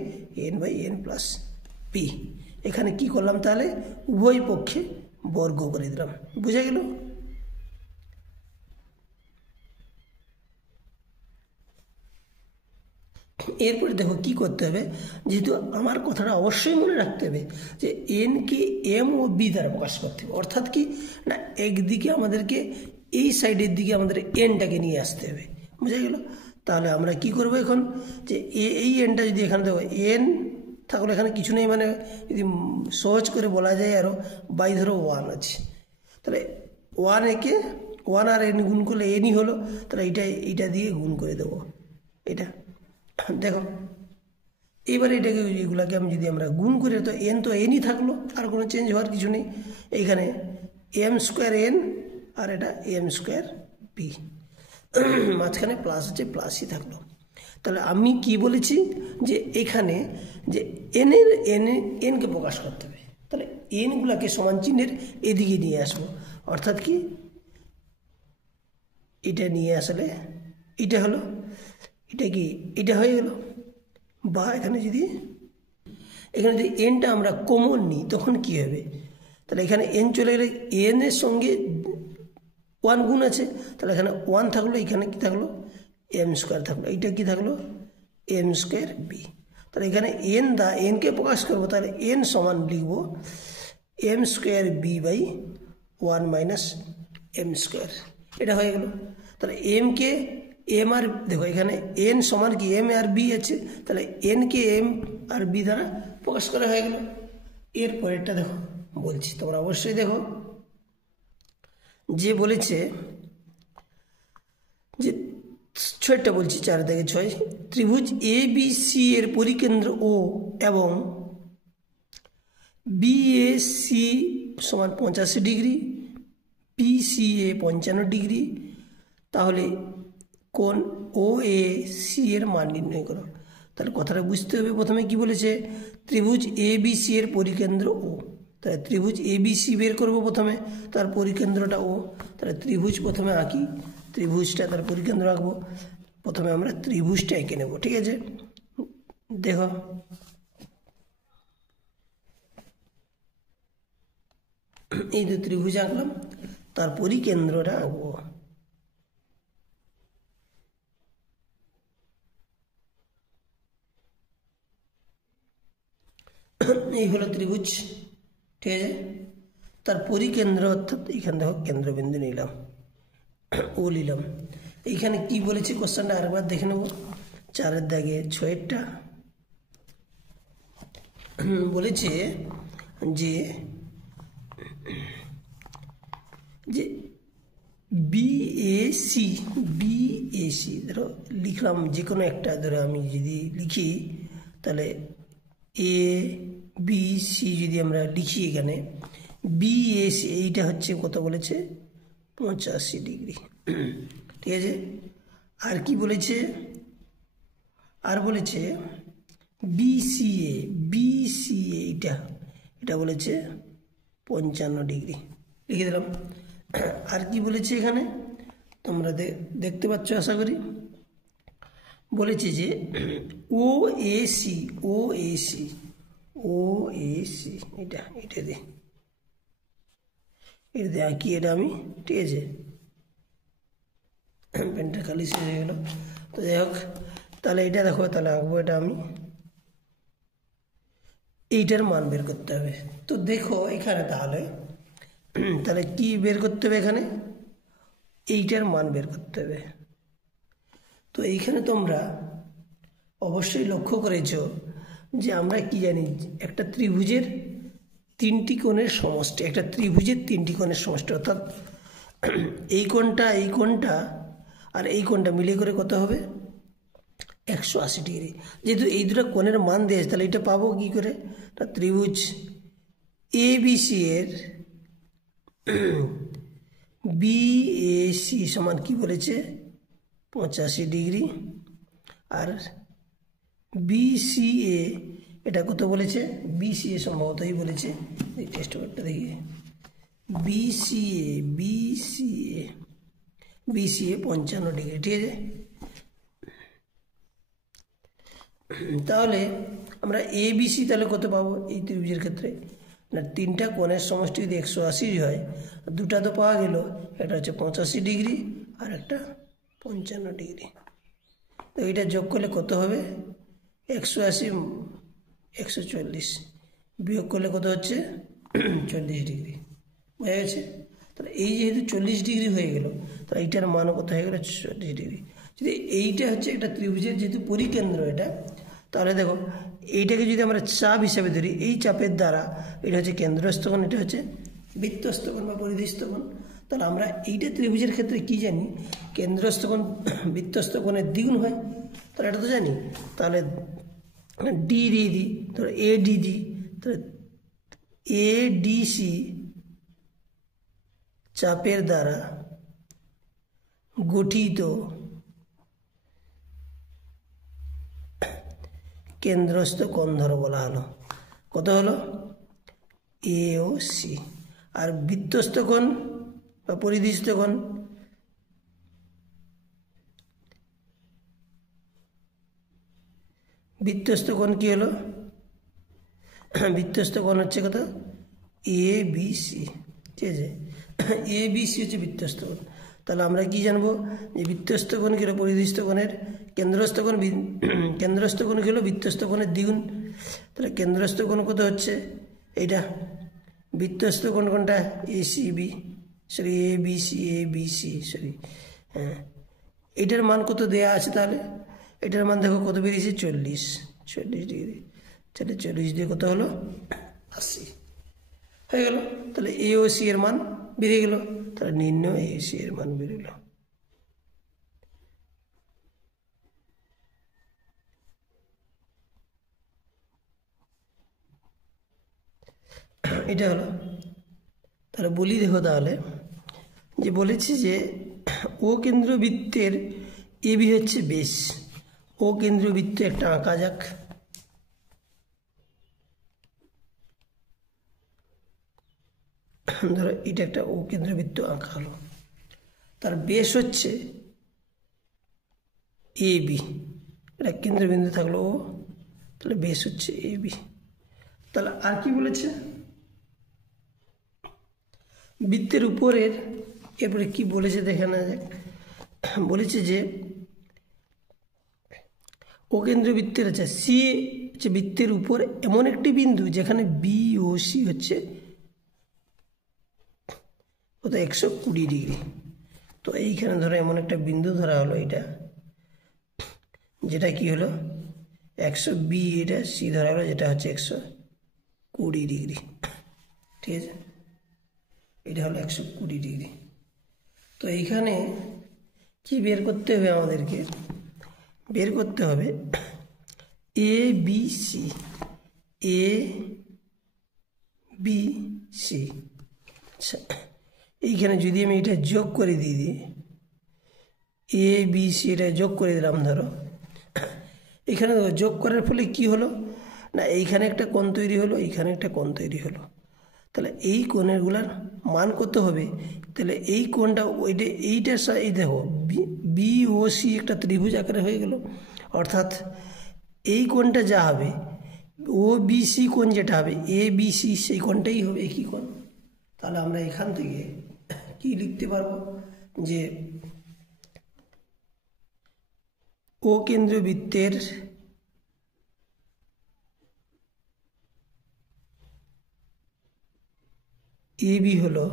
n/n+p। এখানে কি করলাম, তাহলে উভয় পক্ষে বর্গ করে দিলাম। বুঝা গেল? এরপরে দেখো কি করতে হবে, যেহেতু আমার কথাটা অবশ্যই মনে রাখতে হবে যে এনকে এম ও বি দ্বারা প্রকাশ করতে হবে। অর্থাৎ কি না, একদিকে আমাদেরকে এই সাইডের দিকে আমাদের এনটাকে নিয়ে আসতে হবে। বুঝা গেল? তাহলে আমরা কি করব এখন, যে এই এনটা যদি এখানে দেখো এন থাকলে এখানে কিছু নেই, মানে যদি সহজ করে বলা যায় আরও, বাই ধরো 1 আছে, তাহলে 1 একে 1 আর এন গুণ করলে এনই হলো। তাহলে এইটা দিয়ে গুণ করে দেবো, এটা দেখো। এবারে এটাকে এইগুলাকে যদি আমরা গুণ করে, তো এন তো এনই থাকলো, আর কোনো চেঞ্জ হওয়ার কিছু নেই। এইখানে m² n আর এটা m²b, মাঝখানে প্লাস আছে, প্লাসই থাকলো। তাহলে আমি কি বলেছি, যে এখানে যে এনকে প্রকাশ করতে হবে, তাহলে এনগুলাকে সমান চিহ্নের এদিকে নিয়ে আসবো। অর্থাৎ কি এটা নিয়ে আসলে এটা হলো, এটা কি এটা হয়ে গেল। বা এখানে যদি এনটা আমরা কমন নিই, তখন কি হবে, তাহলে এখানে এন চলে গেলে এন এর সঙ্গে 1 গুণ আছে, তাহলে এখানে 1 থাকলো, এখানে কি থাকলো, m² থাকলো, এইটা কি থাকলো, m²b। তাহলে এখানে এনকে প্রকাশ করবো, তাহলে এন সমান লিখবো m²b/1 - m²। এটা হয়ে গেল। তাহলে এমকে এম আর দেখো এখানে এন সমান কি এম আর বি আছে, তাহলে এনকে এম আর বি দ্বারা প্রকাশ করা হয়ে গেল। এরপরেরটা দেখো বলছি, তোমরা অবশ্যই দেখো। যে বলেছে যে 6টা বলছি, 4 থেকে 6, ত্রিভুজ ABC এর পরিকেন্দ্র ও এবং BAC সমান 85 ডিগ্রি, PCA 55 ডিগ্রি, তাহলে কোণ ও এ সি এর মান নির্ণয় করো। তাহলে কথাটা বুঝতে হবে, প্রথমে কি বলেছে, ত্রিভুজ এ বি সি এর পরিকেন্দ্র ও। তাহলে ত্রিভুজ এ বি সি বের করবো প্রথমে, তার পরিকেন্দ্রটা ও। তাহলে ত্রিভুজ প্রথমে আঁকি, ত্রিভুজটা তার পরিকেন্দ্র আঁকবো। প্রথমে আমরা ত্রিভুজটা এঁকে নেব, ঠিক আছে। দেখো এই যে ত্রিভুজ আঁকলাম, তার পরিকেন্দ্রটা আঁকবো। এই হলো ত্রিভুজ, ঠিক আছে। তার পরিকেন্দ্র অর্থাৎ এইখানে দেখো কেন্দ্রবিন্দু নিলাম, ও নিলাম। এইখানে কি বলেছে কোশ্চেনটা আরেকবার দেখে নেব। 4-এর দাগে 6-এরটা বলেছে যে যে বিএসি, বিএসি ধরো লিখলাম যে কোনো একটা, ধরো আমি যদি লিখি তাহলে এ বি সি যদি আমরা লিখি এখানে বিএসি, এইটা হচ্ছে কত বলেছে 85 ডিগ্রি, ঠিক আছে। আর কি বলেছে, আর বলেছে বিসিএ, বিসিএ এটা বলেছে 55 ডিগ্রি, লিখে দিলাম। আর কি বলেছে এখানে তোমরা দেখতে পাচ্ছ আশা করি, বলেছে যে ও এসি, ও এসি, ও এসি, এটা দিয়ে আঁকি এটা আমি, ঠিক আছে। পেনটা খালি শেষ হয়ে গেল, তো যাই হোক। তাহলে এটা দেখো, তাহলে আঁকবো এটা আমি, এইটার মান বের করতে হবে। তো দেখো এখানে তাহলে কি বের করতে হবে, এখানে এইটার মান বের করতে হবে। তো এইখানে তোমরা অবশ্যই লক্ষ্য করেছো যে আমরা কি জানি, একটা ত্রিভুজের 3টি কোণের সমষ্টি, একটা ত্রিভুজের 3টি কোণের সমষ্টি, অর্থাৎ এই কোণটা, এই কোণটা আর এই কোণটা মিলে করে কত হবে 180 ডিগ্রি। যেহেতু এই দুটো কোণের মান দিয়েছে, তাহলে এটা পাবো কি করে, ত্রিভুজ এ বি সি এর বিএসি সমান কি বলেছে 85 ডিগ্রি, আর বিসিএ এটা কত বলেছে, বিসিএ সম্ভবতই বলেছে, এই টেস্ট পেপারটা দেখি, বিসিএ 55 ডিগ্রি, ঠিক আছে। তাহলে আমরা এ বিসি তাহলে কত পাবো এই ত্রিভুজের ক্ষেত্রে, না 3টা কোণের সমষ্টি যদি 180 হয়, দুটা তো পাওয়া গেল, এটা হচ্ছে 85 ডিগ্রি আর একটা 55 ডিগ্রি। তো এটা যোগ করলে কত হবে 180 140, বিয়োগ করলে কত হচ্ছে 40 ডিগ্রি, বোঝা গেছে। তাহলে এই যেহেতু 40 ডিগ্রি হয়ে গেল, তাহলে এইটার মানও কত হয়ে গেল 40 ডিগ্রি। যদি এইটা হচ্ছে একটা ত্রিভুজের যেহেতু পরিকেন্দ্র এটা, তাহলে দেখো এইটাকে যদি আমরা চাপ হিসাবে ধরি, এই চাপের দ্বারা এটা হচ্ছে কেন্দ্রস্থ কোণ, এটা হচ্ছে বৃত্তস্থ কোণ বা পরিধিস্থ কোণ। তাহলে আমরা এইটা ত্রিভুজের ক্ষেত্রে কি জানি, কেন্দ্রস্থ কোণ বৃত্তস্থ কোণের দ্বিগুণ হয়, তাহলে এটা তো জানি। তাহলে ডি দিয়ে দিই, ধরো এ ডি দিই, তাহলে এ ডিসি চাপের দ্বারা গঠিত কেন্দ্রস্থ কোণ ধরো বলা হলো, কত হলো এ ও সি। আর বৃত্তস্থ কোণ বা পরিধিস্থ কোণ, বৃত্তস্থ কোণ কি হলো, বৃত্তস্থ কোণ হচ্ছে কত এ বি সি, ঠিক আছে। এ বি সি হচ্ছে বৃত্তস্থ কোণ। তাহলে আমরা কি জানবো যে বৃত্তস্থ কোণ কি হলো পরিধিস্থ কোণের, কেন্দ্রস্থ কোণ কি হলো বৃত্তস্থ কোণের দ্বিগুণ। তাহলে কেন্দ্রস্থ কোণ কত হচ্ছে এইটা, বৃত্তস্থ কোণ কোনটা A C B, sorry A B C sorry, হ্যাঁ এটার মান কত দেয়া আছে, তাহলে এটার মান দেখো কত বেরিয়েছে 40 ডিগ্রি। তাহলে 40 দিয়ে কত হলো 80 হয়ে গেল। তাহলে এ ও সি এর মান বেরিয়ে গেল, তাহলে নির্ণয় এ সি এর মান বেরোল। এটা হলো, তাহলে বলি দেখো, তাহলে যে বলেছি যে ও কেন্দ্র বৃত্তের এ বি হচ্ছে বেশ। ও কেন্দ্রীয় বৃত্ত একটা আঁকা যাক। ধরো এটা একটা ও কেন্দ্রীয় বৃত্ত আঁকা হলো, তার বেশ হচ্ছে এ বি, এটা কেন্দ্রবিন্দু থাকলো ও, তাহলে বেশ হচ্ছে এ বি। তাহলে আর কি বলেছে, বৃত্তের উপরের, এরপরে কি বলেছে দেখে না যাক। বলেছে যে ও কেন্দ্রীয় বৃত্তের আছে সি হচ্ছে বৃত্তের উপর এমন একটি বিন্দু যেখানে বি ও সি হচ্ছে কত 120 ডিগ্রি। তো এইখানে ধরো এমন একটা বিন্দু ধরা হলো, এটা যেটা কি হলো 100 বি, এটা সি ধরা হলো যেটা হচ্ছে 120 ডিগ্রি। ঠিক আছে, এটা হলো 120 ডিগ্রি। তো এইখানে কি বের করতে হবে আমাদেরকে, বের করতে হবে এ বি সি, এ বি সি। আচ্ছা, এইখানে যদি আমি এটা যোগ করে দিই, এ বি সি এটা যোগ করে দিলাম, ধরো এখানে যোগ করার ফলে কি হলো না, এইখানে একটা কোণ তৈরি হলো, এইখানে একটা কোণ তৈরি হলো। তাহলে এই কোণেরগুলার মান কত হবে, তাহলে এই কোণটা ওইটা এইটার এই দেখো বি ও সি একটা ত্রিভুজ আকারে হয়ে গেল, অর্থাৎ এই কোণটা যা হবে ও বি সি কোণ যেটা হবে এ বি সি সেই কোণটাই হবে একই কোণ। তাহলে আমরা এখান থেকে কি লিখতে পারবো যে ও কেন্দ্রীয় বৃত্তের এ বি হলো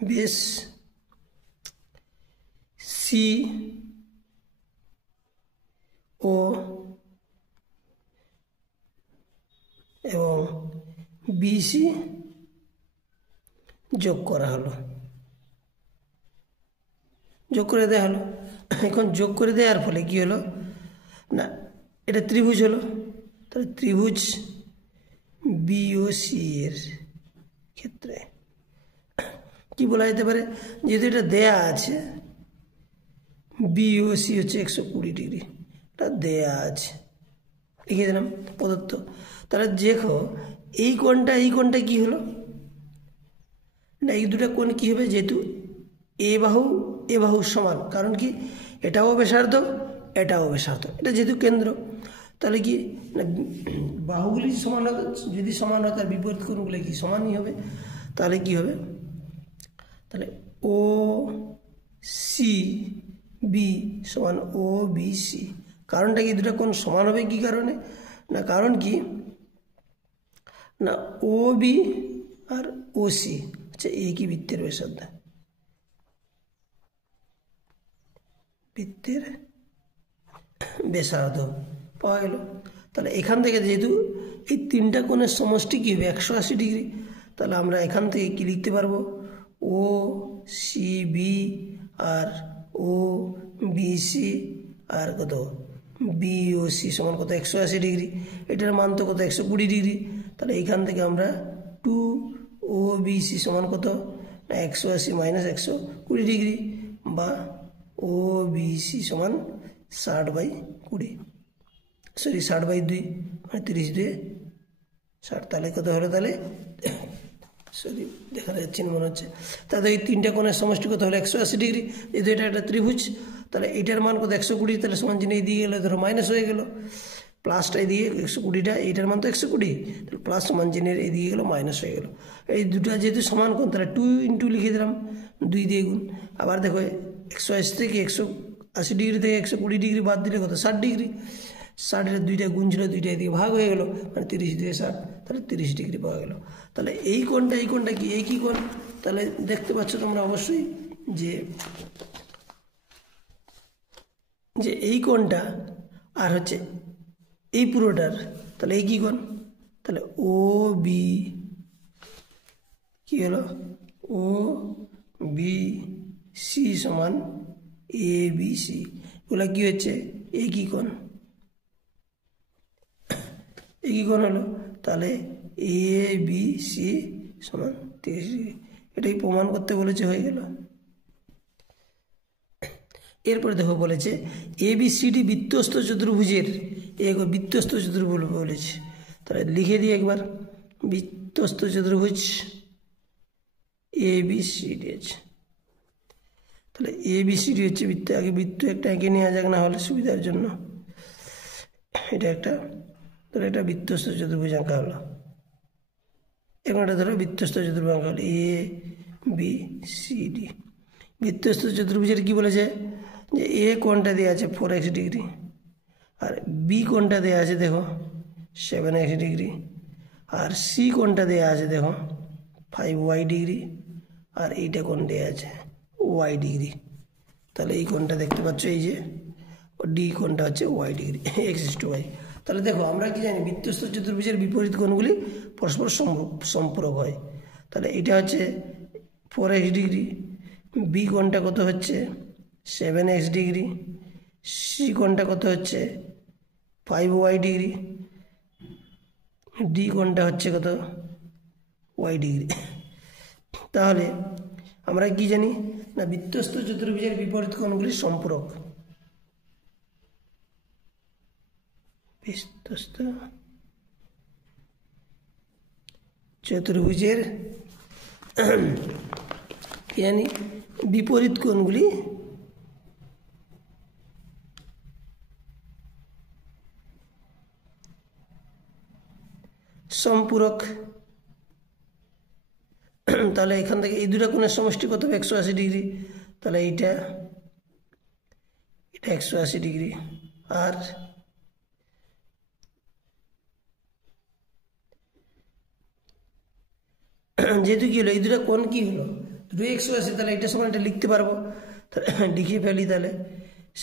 বেশ, সি ও এবং বিসি যোগ করা হলো, যোগ করে দেওয়া হলো। এখন যোগ করে দেওয়ার ফলে কি হলো না, এটা ত্রিভুজ হলো। তাহলে ত্রিভুজ বিওসি এর ক্ষেত্রে কি বলা যেতে পারে, যেহেতু এটা দেয়া আছে বিওসি হচ্ছে 120 ডিগ্রি, এটা দেয়া আছে, লিখে দিলাম প্রদত্ত। তাহলে দেখো এই কোণটা কি হলো না, এই দুটো কোণ কি হবে, যেহেতু এ বাহু সমান, কারণ কি এটাও ব্যাসার্ধ এটাও ব্যাসার্ধ, এটা যেহেতু কেন্দ্র, তাহলে কি না বাহুগুলি সমান হবে, যদি সমান হয় তার বিপরীত কোণগুলো কি সমানই হবে। তাহলে কি হবে, তাহলে ও সি বি সমান ও বি সি। কারণটা কি দুটো কোণ সমান হবে, কি কারণে না, কারণ কি না ও বি আর ও সি হচ্ছে একই বৃত্তের ব্যাসার্ধ, বৃত্তের ব্যাসার্ধ পাওয়া গেল। তাহলে এখান থেকে যেহেতু এই তিনটা কোণের সমষ্টি কী হবে 180 ডিগ্রি, তাহলে আমরা এখান থেকে কি লিখতে পারবো, ও সি বি আর ও বি সি আর কত বি ও সি সমান কত 180 ডিগ্রি, এটার মান তো কত 120 ডিগ্রি। তাহলে এইখান থেকে আমরা 2 ও বি সি সমান কত 180 মাইনাস 120 ডিগ্রি, বা ও বি সি সমান 60/20, সরি 60/2 মানে 30 2 60। তাহলে কত হলো, তাহলে সরি দেখা যাচ্ছে না মনে হচ্ছে, তাহলে এই তিনটা কোণের সমষ্টি কত হলো 180 ডিগ্রি। যেহেতু এটা একটা ত্রিভুজ, তাহলে এইটার মান কত 120, তাহলে সমান চিহ্ন এই দিয়ে গেলে ধরো মাইনাস হয়ে গেল, প্লাসটা দিয়ে 120টা, এইটার মান তো 120, তাহলে প্লাস সমান চিহ্নের এই দিয়ে গেলো মাইনাস হয়ে গেল। এই দুটো যেহেতু সমান কোণ, তাহলে 2 ইন্টু লিখে দিলাম 2 দিয়ে গুণ। আবার দেখো 180 থেকে 180 ডিগ্রি থেকে 120 ডিগ্রি বাদ দিলে কত 60 ডিগ্রি, 60-এর দুইটা গুণ ছিল, দুইটা এদিকে ভাগ হয়ে গেল, মানে 30 দিয়ে 60, তাহলে 30 ডিগ্রি পাওয়া গেল। তাহলে এই কোণটা কি একই কোণ। তাহলে দেখতে পাচ্ছ তোমরা অবশ্যই যে এই কোণটা আর হচ্ছে এই পুরোটার তাহলে এই কি কোণ, তাহলে ও বি কি হলো ও বি সি সমান এ বি সি, এগুলো কি হচ্ছে একই কোণ, একই কোণ হলো। তাহলে এ বি সি সমান 30 ডিগ্রি, এটাই প্রমাণ করতে বলেছে, হয়ে গেল। এরপরে দেখো বলেছে ABCD বৃত্তস্থ চতুর্ভুজের বৃত্তস্থ চতুর্ভুজ বলেছে, তাহলে লিখে দিই একবার বৃত্তস্থ চতুর্ভুজ ABCD আছে। তাহলে ABCD হচ্ছে বৃত্ত, আগে বৃত্ত একটা এঁকে নেওয়া যাক না হলে সুবিধার জন্য। এটা একটা ধরো এটা বৃত্তস্থ চতুর্ভুজ আঁকা হলো, এবং এটা ধরো বৃত্তস্থ চতুর্ভুজ আঁকা হলো ABCD। বৃত্তস্থ চতুর্ভুজের কি বলেছে যে A কোণটা দেওয়া আছে 4x ডিগ্রি, আর B কোণটা দেওয়া আছে দেখো 7x ডিগ্রি, আর C কোণটা দেওয়া আছে দেখো 5y ডিগ্রি, আর এইটা কোণ দেওয়া আছে y ডিগ্রি। তাহলে এই কোণটা দেখতে পাচ্ছ এই যে D কোণটা হচ্ছে y ডিগ্রি, x/y। তাহলে দেখো আমরা কি জানি বৃত্তস্থ চতুর্ভুজের বিপরীত কোণগুলি পরস্পর সম্পূরক হয়। তাহলে এটা হচ্ছে 4x ডিগ্রি, B কোণটা কত হচ্ছে 7x ডিগ্রি, C কোণটা কত হচ্ছে 5y ডিগ্রি, D কোণটা হচ্ছে কত y ডিগ্রি। তাহলে আমরা কি জানি না বৃত্তস্থ চতুর্ভুজের বিপরীত কোণগুলি সম্পূরক। বৃত্তস্থ চতুর্ভুজের কি জানি বিপরীত কোণগুলি সম্পূরক। তাহলে এখান থেকে এই দুটো কোণের সমষ্টি কত হবে 180 ডিগ্রি, তাহলে এটা 180 ডিগ্রি, আর যেহেতু কি হলো এই দুটো কোণ কি হলো 280, তাহলে এটা সমান এটা লিখতে পারবো, তাহলে লিখে ফেলি। তাহলে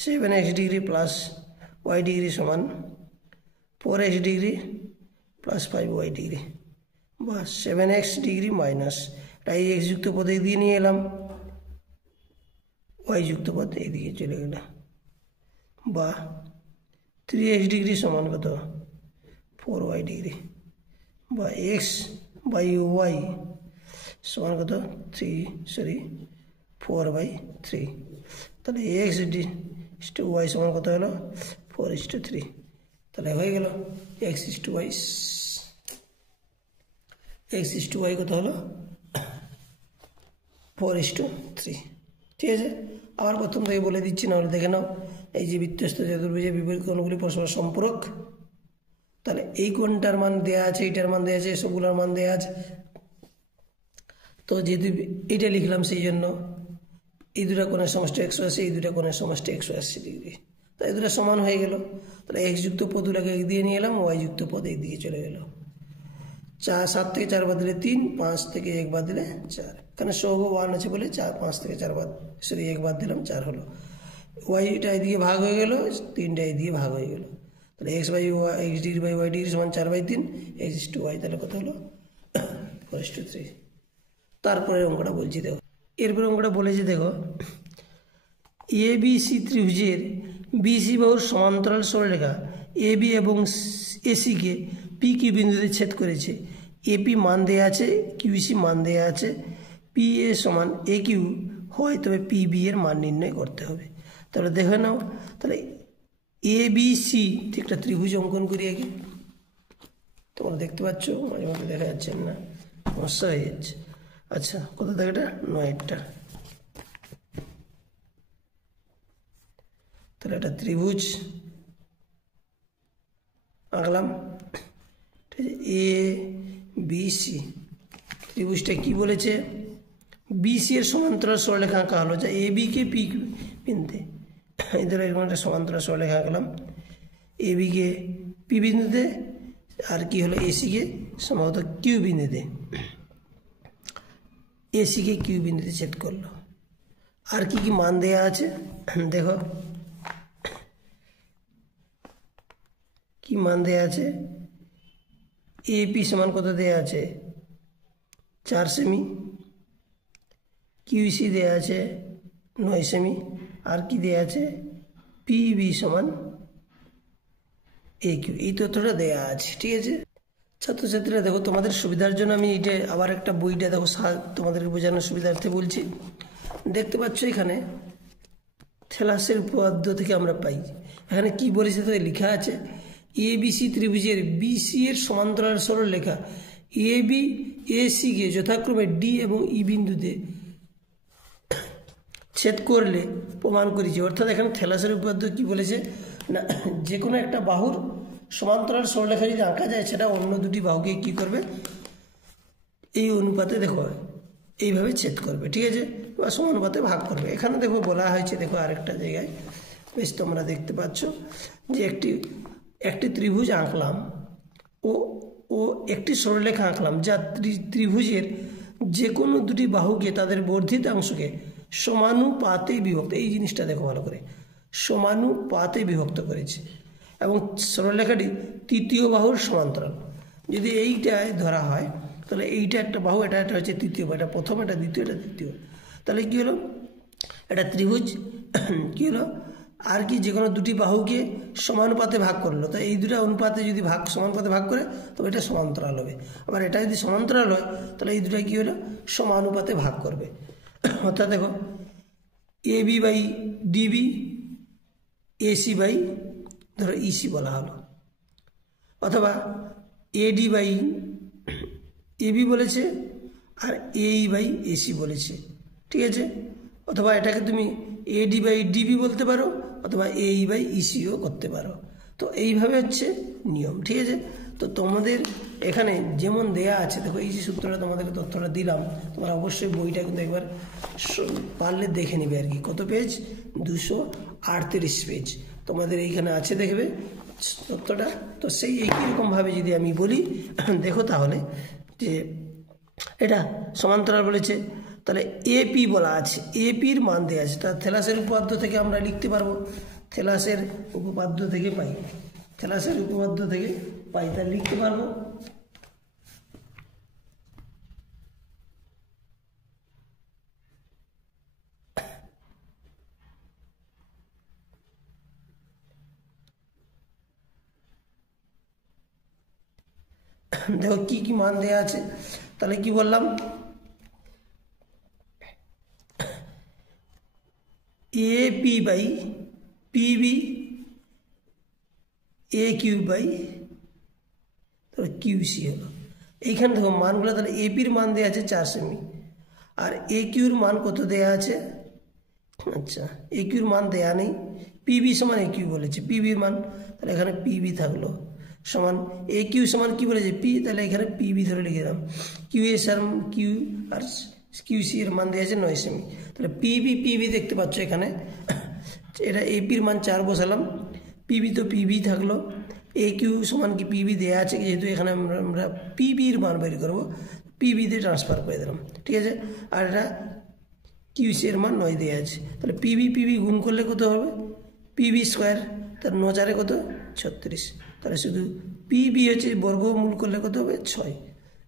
7x degree plus y degree সমান 4x degree plus 5y degree, বা 7x ডিগ্রি মাইনাস এই x যুক্ত পদ দিয়ে নিয়ে এলাম, y যুক্ত পদ এইদিকে চলে গেল, বা 3x ডিগ্রি সমান কত 4y ডিগ্রি, বা x বাই y সমান কত 4/3। তাহলে x/y সমান কত হলো 4:3। তাহলে হয়ে গেল x/y কত হলো 4:3। ঠিক আছে, আবার প্রথম থেকে বলে দিচ্ছি, নাহলে দেখে নাও। এই যে বৃত্তস্থ চতুর্ভুজের বিপরীত কোণগুলি পরস্পর সম্পূরক। তাহলে এই কোণটার মান দেওয়া আছে, এইটার মান দেওয়া আছে, সবগুলোর মান দেওয়া আছে। তো যেহেতু এইটা লিখলাম সেই জন্য এই দুটা কোণের সমষ্টি 180, এই দুটা কোণের সমষ্টি 180 ডিগ্রি, তাই এই দুটা সমান হয়ে গেল। তাহলে x যুক্ত পদগুলোকে এক দিয়ে নিয়ে এলাম, y যুক্ত পদ একদিকে চলে গেল। 7 থেকে 4 বাদ দিলে 3, 5 থেকে 1 বাদ দিলে 4। এখানে সহগ 1 আছে বলে 5 থেকে 4 বাদ 1 বাদ দিলাম 4 হলো। yটা এদিকে ভাগ হয়ে গেল, 3টা এদিকে ভাগ হয়ে গেল। তাহলে x degree by y degree সমান 4/3 x/y, তাহলে কত হলো 4:3। তারপরে অঙ্কটা বলছি দেখো, এরপরে অঙ্কটা বলেছে দেখো ABC ত্রিভুজের BC বাহুর সমান্তরাল সরলরেখা AB এবং AC-কে PQ বিন্দুতে ছেদ করেছে। AP মান দেয়া আছে, QC মান দেয়া আছে, PA সমান AQ হয় তবে PB এর মান নির্ণয় করতে হবে। তাহলে দেখে নাও, তাহলে ABC একটা ত্রিভুজ অঙ্কন করি আগে। তোমরা দেখতে পাচ্ছ, মাঝে মাঝে দেখা যাচ্ছে না, সমস্যা হয়ে যাচ্ছে। আচ্ছা, কত থাকে এটা 9টা। তাহলে একটা ত্রিভুজ আঁকলাম, ঠিক আছে, ABC। ত্রিভুজটা কি বলেছে, BC এর সমান্তরাল সরলরেখা আঁকা হলো, যা AB-কে P বিন্দুতে, এদের এরকম একটা সমান্তরাল সরলরেখা আঁকলাম, AB-কে P বিন্দুতে, আর কি হলো AC-কে সম্ভবত Q বিন্দুতে, AC-কে Q বিন্দুতে ছেদ করলো। আর কি কি মান দেয়া আছে দেখো, কি মান দেয়া আছে, AP সমান কত দেয়া আছে 4 সেমি, QC দেয়া আছে 9 সেমি, আর কি দেয়া আছে PB সমান AQ। এই তথ্যটা দেয়া আছে, ঠিক আছে। ছাত্রছাত্রীরা দেখো, তোমাদের সুবিধার জন্য আমি এইটা আবার একটা বইটা দেখো তোমাদের বোঝানোর সুবিধার্থে বলছি। দেখতে পাচ্ছ এখানে থেলাসের উপপাদ্য থেকে আমরা পাই। এখানে কি বলেছে তো লেখা আছে ABC ত্রিভুজের BC এর সমান্তরাল সরলরেখা AB AC-কে যথাক্রমে D এবং E বিন্দুতে ছেদ করলে প্রমাণ করেছে। অর্থাৎ এখানে থেলাসের উপপাদ্য কি বলেছে না, যে কোনো একটা বাহুর সমান্তরাল সরলরেখা যদি আঁকা যায় সেটা অন্য দুটি বাহুকে কি করবে, এই অনুপাতে দেখো এইভাবে ছেদ করবে, ঠিক আছে, বা সমানুপাতে ভাগ করবে। এখানে দেখো বলা হয়েছে, দেখো আরেকটা জায়গায় বেশ তোমরা দেখতে পাচ্ছ যে একটি ত্রিভুজ আঁকলাম ও একটি সরলরেখা আঁকলাম যা ত্রিভুজের যে কোনো দুটি বাহুকে তাদের বর্ধিত অংশকে সমানুপাতে বিভক্ত, এই জিনিসটা দেখো ভালো করে, সমানুপাতে বিভক্ত করেছে এবং সরলরেখাটি তৃতীয় বাহুর সমান্তরাল। যদি এইটায় ধরা হয় তাহলে এইটা একটা বাহু, এটা হচ্ছে তৃতীয় বাহু, এটা প্রথম, এটা দ্বিতীয়, এটা তৃতীয়। তাহলে কী হলো, এটা ত্রিভুজ কী হলো আর কি, যে কোনো দুটি বাহুকে সমানুপাতে ভাগ করলো। তো এই দুটা অনুপাতে যদি সমানুপাতে ভাগ করে তবে এটা সমান্তরাল হবে। আবার এটা যদি সমান্তরাল হয় তাহলে এই দুটা কী হলো, সমানুপাতে ভাগ করবে। অর্থাৎ দেখো AB by DB AC by ধরো EC বলা হলো, অথবা AD বাই AB বলেছে আর AE বাই AC বলেছে, ঠিক আছে, অথবা এটাকে তুমি AD বাই DB বলতে পারো অথবা AE বাই ECও করতে পারো। তো এইভাবে হচ্ছে নিয়ম, ঠিক আছে। তো তোমাদের এখানে যেমন দেয়া আছে, দেখো এই যে সূত্রটা তোমাদেরকে তথ্যটা দিলাম, তোমরা অবশ্যই বইটা কিন্তু একবার পারলে দেখে নিবে আর কি। কত পেজ, 238 পেজ তোমাদের এইখানে আছে, দেখবে তথ্যটা। তো সেই একই রকমভাবে যদি আমি বলি, দেখো তাহলে যে এটা সমান্তরাল বলেছে, তাহলে AP বলা আছে, APর মান দেওয়া আছে। তা থেলাসের উপপাদ্য থেকে আমরা লিখতে পারবো, থেলাসের উপপাদ্য থেকে পাই, থেলাসের উপপাদ্য থেকে পাই, তা লিখতে পারবো দেখো কি কি মান দেওয়া আছে। তাহলে কি বললাম, AP by PB AQ by QC হলো। এইখানে দেখো মানগুলো, তাহলে APর মান দেওয়া আছে 4 সেমি আর AQর মান কত দেওয়া আছে, আচ্ছা AQর মান দেওয়া নেই, PB সমান AQ বলেছে, PBর মান তাহলে এখানে PB থাকলো সমান AQ সমান কি বলেছে P, তাহলে এখানে PB ধরে লিখে দিলাম। Q আর QC এর মান দেওয়া আছে 9 সেমি, তাহলে PB দেখতে পাচ্ছ এখানে, এটা APর মান 4 বসালাম, PB তো PB থাকলো, AQ সমান কি PB দেওয়া আছে, যেহেতু এখানে আমরা PBর মান বের করবো, PB দিয়ে ট্রান্সফার করে দিলাম, ঠিক আছে। আর এটা QC এর মান 9 দেওয়া আছে, তাহলে PB গুণ করলে কত হবে, PB স্কোয়ার, তার 9 4 কত 36, তাহলে শুধু PB হচ্ছে বর্গমূল করলে কত হবে 6,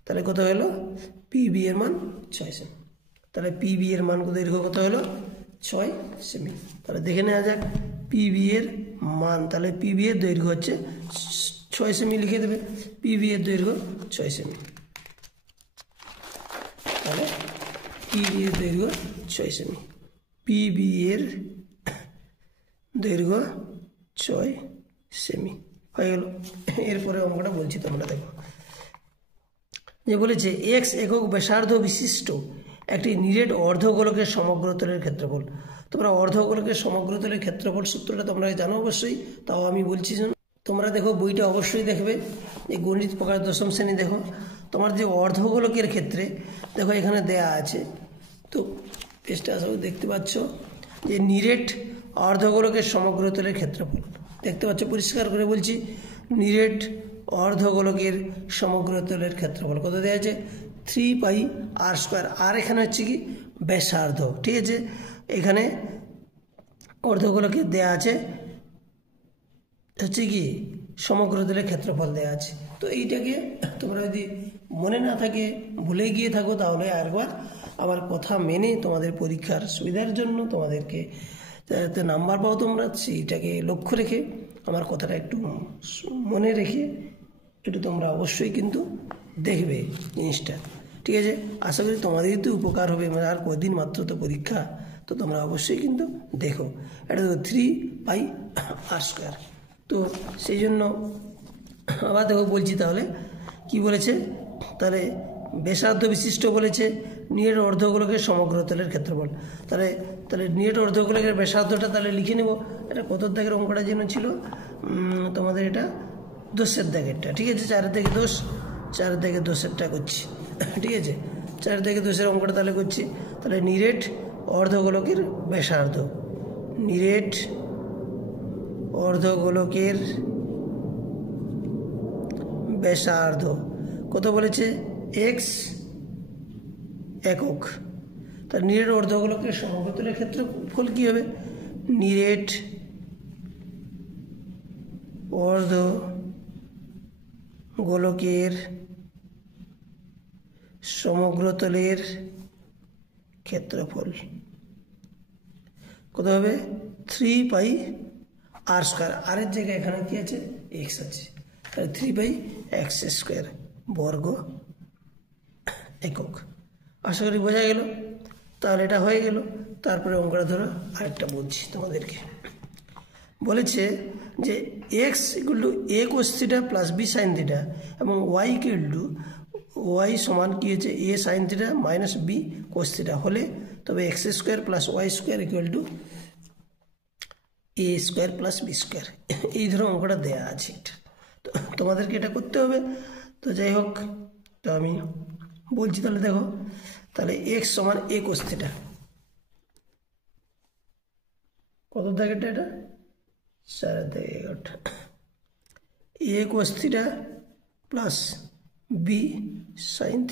তাহলে কত হলো PB এর মান 6 সেমি। তাহলে PB এর মান দৈর্ঘ্য কত হলো 6 সেমি। তাহলে দেখে নেওয়া যাক PB এর মান, তাহলে PB এর দৈর্ঘ্য হচ্ছে 6 সেমি, লিখে দেবে PB এর দৈর্ঘ্য 6 সেমি, তাহলে PB এর দৈর্ঘ্য 6 সেমি, PB এর দৈর্ঘ্য 6 সেমি হয়ে গেল। এরপরে অঙ্কটা বলছি তোমরা দেখো, যে বলেছে x একক ব্যাসার্ধ বিশিষ্ট একটি নিরেট অর্ধগোলকের সমগ্রতলের ক্ষেত্রফল। তোমরা অর্ধগোলকের সমগ্রতলের ক্ষেত্রফল সূত্রটা তোমরা জানো অবশ্যই, তাও আমি বলছি তোমরা দেখো বইটা অবশ্যই দেখবে, এই গণিত প্রকার 10ম শ্রেণী দেখো, তোমার যে অর্ধগোলকের ক্ষেত্রে দেখো এখানে দেয়া আছে, তো পেজটা সব দেখতে পাচ্ছ যে নিরেট অর্ধগোলকের সমগ্রতলের ক্ষেত্রফল দেখতে পাচ্ছ, পরিষ্কার করে বলছি, নিরেট অর্ধগোলকের সমগ্রতলের ক্ষেত্রফল কত দেওয়া আছে 3πr², আর এখানে হচ্ছে কি ব্যাসার্ধ, ঠিক আছে। এখানে অর্ধগোলকের দেয়া আছে হচ্ছে কি সমগ্রতলের ক্ষেত্রফল দেওয়া আছে। তো এইটাকে তোমরা যদি মনে না থাকে, ভুলে গিয়ে থাকো, তাহলে আরেকবার আমার কথা মেনে তোমাদের পরীক্ষার সুবিধার জন্য তোমাদেরকে যাতে নাম্বার পাও তোমরা সেইটাকে লক্ষ্য রেখে আমার কথাটা একটু মনে রেখে একটু তোমরা অবশ্যই কিন্তু দেখবে জিনিসটা, ঠিক আছে। আশা করি তোমাদেরই তো উপকার হবে, আর কদিন মাত্র তো পরীক্ষা, তো তোমরা অবশ্যই কিন্তু দেখো। এটা দেখো 3πr²। তো সেই জন্য আবার দেখো বলছি, তাহলে কি বলেছে, তাহলে ব্যাসার্ধ বিশিষ্ট বলেছে নিরেট অর্ধগোলকের সমগ্র তলের ক্ষেত্রফল। তাহলে তাহলে নিরেট অর্ধগোলকের ব্যাসার্ধটা তাহলে লিখে নেব। এটা কত দাগের অঙ্কটা যেন ছিল তোমাদের, এটা 10-এর দাগেরটা, ঠিক আছে। 4-এর দাগে 10, 4-এর দাগে 10-এরটা করছি, ঠিক আছে। 4-এর দাগে 10-এর অঙ্কটা তাহলে করছি। তাহলে নিরেট অর্ধগোলকের ব্যাসার্ধ, নিরেট অর্ধগোলকের ব্যাসার্ধ কত বলেছে, x একক। তার নিরেট অর্ধগোলকের সমগ্র তলের ক্ষেত্রফল কি হবে, নিরেট অর্ধগোলকের সমগ্র তলের ক্ষেত্রফল কত হবে, 3πr²। আর এর জায়গায় এখানে কি আছে, x আছে, তাহলে 3πx² বর্গ একক। আশা করি বোঝা গেল। তাহলে এটা হয়ে গেল। তারপরে অঙ্কটা ধরো আরেকটা বলছি তোমাদেরকে। বলেছে যে x = a cos θ + b sin θ এবং y সমান কি হচ্ছে, a sin θ - b cos θ হলে তবে x² + y² = a² + b²। এই ধরো অঙ্কটা দেয়া আছে। তো তোমাদেরকে এটা করতে হবে। তো যাই হোক, তো আমি বলছি, তাহলে দেখো, তাহলে x সমান a cos θ, কত দাগেরটা, এটা 4-এর দাগে 11টা, a cos θ plus b sin θ,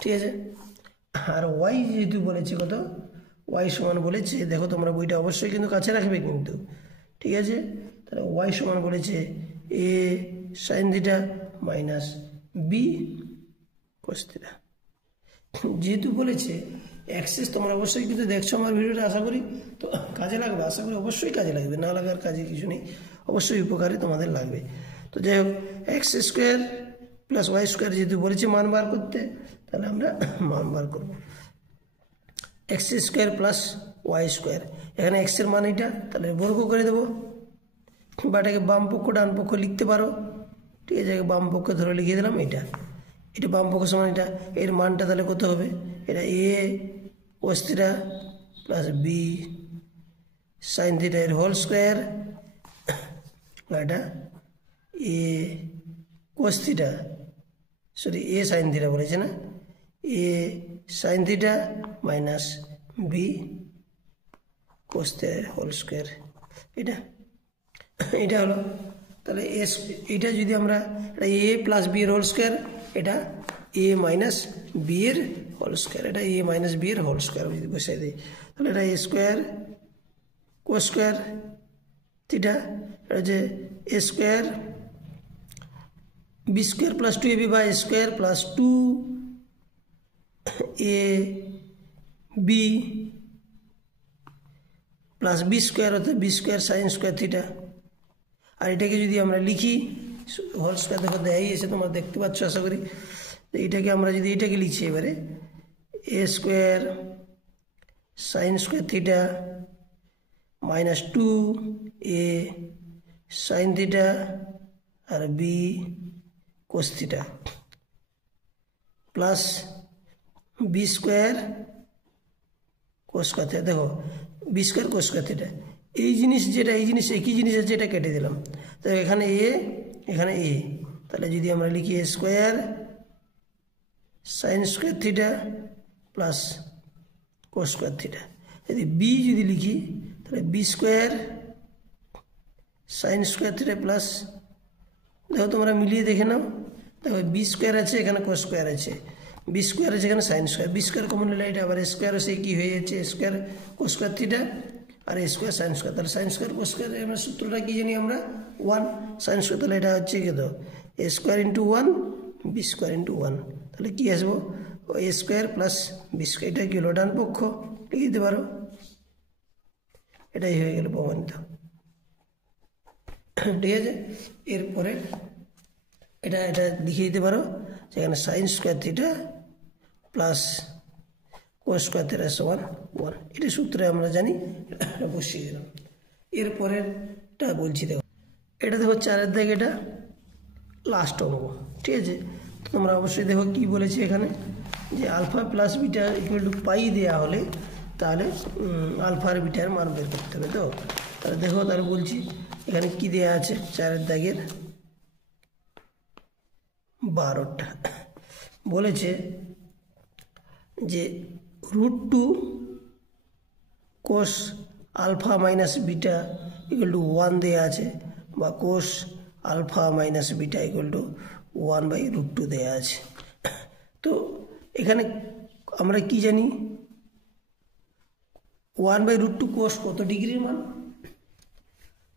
ঠিক আছে। আর y যেহেতু বলেছে কত, y সমান বলেছে, দেখো তোমরা বইটা অবশ্যই কিন্তু কাছে রাখবে কিন্তু, ঠিক আছে। তাহলে y সমান বলেছে a sin θ minus b cos θ। যেহেতু বলেছে অ্যাক্সেস, তোমরা অবশ্যই কিন্তু দেখছো আমার ভিডিওটা, আশা করি তো কাজে লাগবে, আশা করি অবশ্যই কাজে লাগবে, না লাগার কাজে কিছু নেই, অবশ্যই উপকারে তোমাদের লাগবে। তো যাই হোক, x² + y² যেহেতু বলেছে মান বার করতে, তাহলে আমরা মান বার করব। x² + y², এখানে x এর মান এটা, তাহলে বর্গ করে দেবো, বা এটাকে বাম পক্ষ ডান পক্ষ লিখতে পারো, ঠিক আছে। বাম পক্ষ ধরে লিখে দিলাম, এটা বাম পক্ষ সমান এটা, এর মানটা তাহলে কত হবে, এটা a cos θ plus b sin θ এর হোল স্কোয়ার, এটা a cos θ, sorry a sin θ বলেছে না, a sin θ minus b cos θ এর হোল স্কোয়ার, এটা হলো। তাহলে এটা যদি আমরা, এটা a প্লাস b এর হোল স্কোয়ার, এটা a মাইনাস b এর হোল স্কোয়ার, এটা a মাইনাস b এর হোল স্কোয়ার যদি বসাই দিই, তাহলে এটা a স্কোয়ার cos স্কোয়ার θ, এটা হচ্ছে a square b square plus 2ab বা a square plus 2ab plus b square, অর্থাৎ b স্কোয়ার সাইন স্কোয়ার θ। আর এটাকে যদি আমরা লিখি হোল স্কোয়ার, দেখো দেয়াই এসে তোমরা দেখতে পাচ্ছ আশা করি। তো এটাকে আমরা যদি এটাকে লিখছি এবারে a square sine square θ minus 2a sine θ আর b cos θ plus b square cos square θ। দেখো b স্কোয়ার cos স্কোয়ার θ, এই জিনিস যেটা, এই জিনিস একই জিনিস আছে, এটা কেটে দিলাম। তো এখানে a, এখানে a, তাহলে যদি আমরা লিখি a square sine square θ plus cos square θ। যদি b যদি লিখি, তাহলে b square sine square θ plus, দেখো তোমরা মিলিয়ে দেখে নাও, দেখো b স্কোয়ার আছে, এখানে cos স্কোয়ার আছে, b স্কোয়ার আছে, এখানে sine square, b square common নিলে এটা আবার স্কোয়ার, সেই কি হয়ে যাচ্ছে স্কোয়ার cos স্কোয়ার θ আর a স্কোয়ার সাইন স্কোয়ার। তাহলে সাইন স্কোয়ার cos স্কোয়ার আমরা সূত্রটা কি জানি আমরা 1, সাইন স্কোয়ার, তাহলে এটা হচ্ছে কত, a square into 1 b square into 1, তাহলে কি আসবো, a square plus b square, এটা কি হলো ডান পক্ষ, লিখে দিতে পারো, এটাই হয়ে গেল প্রমাণিত, ঠিক আছে। এরপরে এটা লিখে দিতে পারো, সেখানে sine square θ plus cos square theta সমান 1। এটা সূত্রে আমরা জানি, এটা বসিয়ে দিলাম। এরপরেরটা বলছি, দেখো এটা দেখো 4-এর দাগ, এটা লাস্ট অঙ্ক, ঠিক আছে। তো তোমরা অবশ্যই দেখো কি বলেছি এখানে, যে alpha plus beta equal to pi দেওয়া হলে তাহলে আলফা আর বিটার মান বের করতে হবে। তো তাহলে দেখো, তাহলে বলছি এখানে কি দেওয়া আছে, 4-এর দাগের 12টা বলেছে যে √2 cos alpha minus beta equal to 1 দেওয়া আছে, বা cos alpha minus beta equal to 1/√2 দেওয়া আছে। তো এখানে আমরা কি জানি, 1/√2 কোস কত ডিগ্রির মান,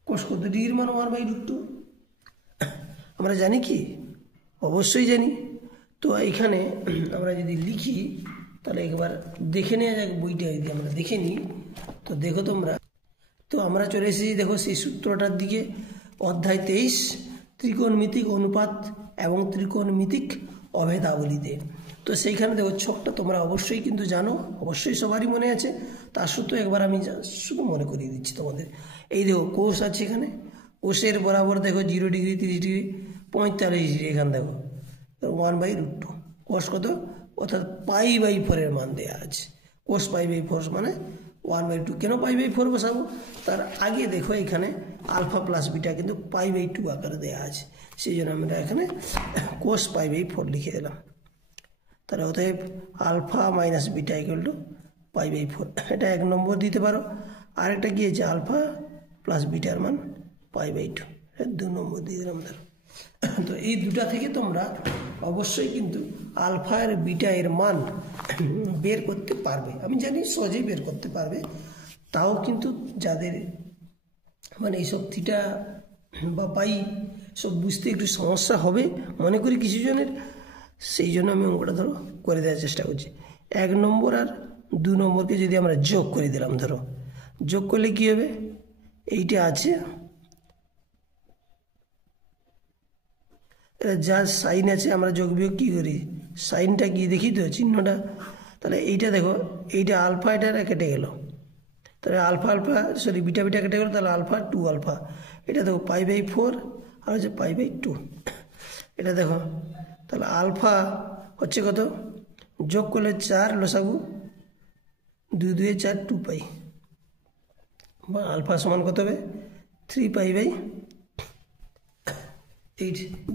কোস কত ডিগ্রির মান 1/√2 আমরা জানি কি, অবশ্যই জানি। তো এখানে আমরা যদি লিখি তাহলে একবার দেখে নেওয়া যাক, বইটা যদি আমরা দেখে নিই। তো দেখো তোমরা, তো আমরা চলে এসেছি দেখো সেই সূত্রটার দিকে, অধ্যায় 23 ত্রিকোণমিতিক অনুপাত এবং ত্রিকোণমিতিক অভেদাবলিতে। তো সেইখানে দেখো ছকটা তোমরা অবশ্যই কিন্তু জানো, অবশ্যই সবারই মনে আছে, তার সত্ত্বেও একবার আমি শুধু মনে করিয়ে দিচ্ছি তোমাদের। এই দেখো কোস আছে এখানে, কোষের বরাবর দেখো 0 ডিগ্রি, 30 ডিগ্রি, 45 ডিগ্রি, এখানে দেখো 1/√2 কোস কত, অর্থাৎ π/4 এর মান দেওয়া আছে। কোস π/4 মানে 1/2। কেন π/4 বসাবো, তার আগে দেখো এখানে আলফা প্লাস বিটা কিন্তু π/2 আকারে দেওয়া আছে, সেই জন্য আমরা এখানে কোস π/4 লিখে দিলাম। তাহলে অতএব alpha minus beta equal to π/4, এটা 1 নম্বর দিতে পারো। আরেকটা কি আছে, আলফা প্লাস বিটার মান π/2, 2 নম্বর দিয়ে দিলাম ধরো। তো এই দুটা থেকে তোমরা অবশ্যই কিন্তু আলফা আর বিটা এর মান বের করতে পারবে, আমি জানি সহজেই বের করতে পারবে। তাও কিন্তু যাদের মানে এইসব থিটা বা পাই সব বুঝতে একটু সমস্যা হবে মনে করি কিছু জনের, সেই জন্য আমি অঙ্কটা ধরো করে দেওয়ার চেষ্টা করছি। 1 নম্বর আর 2 নম্বরকে যদি আমরা যোগ করে দিলাম, ধরো যোগ করলে কি হবে, এইটা আছে, যা সাইন আছে আমরা যোগ বিয়োগ কী করি, সাইনটা কি দেখি তো চিহ্নটা, তাহলে এইটা দেখো, এইটা আলফা, এটা কেটে গেল, তাহলে alpha alpha sorry beta beta কেটে গেল, তাহলে আলফা 2 আলফা, এটা দেখো π/4 আর হচ্ছে π/2, এটা দেখো তাহলে আলফা হচ্ছে কত, যোগ করলে 4, লসাগু 2 2 4, 2π, বা আলফা সমান কত হবে 3π/8,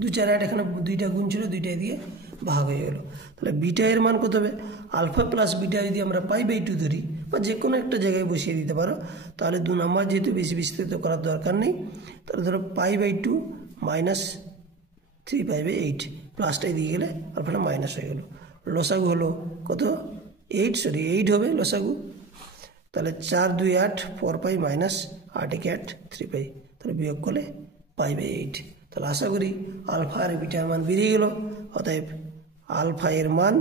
2 4 8, এখানে 2টা গুণ ছিল, 2টা দিয়ে ভাগ হয়ে গেল। তাহলে বিটা এর মান কত হবে, আলফা প্লাস বিটা যদি আমরা π/2 ধরি, বা যে কোনো একটা জায়গায় বসিয়ে দিতে পারো, তাহলে 2 নম্বর যেহেতু বেশি বিস্তৃত করার দরকার নেই, তাহলে ধরো π/2 মাইনাস 3π/8, প্লাসটাই দিয়ে গেলে আলফাটা মাইনাস হয়ে গেল। লসাগু হলো কত 8 হবে লসাগু, তাহলে 4 2 8, 4π মাইনাস 8 1 8, 3π, তাহলে বিয়োগ করলে π/8। তাহলে আশা করি আলফা আর বিটার মান বেরিয়ে গেল। অতএব আলফা এর মান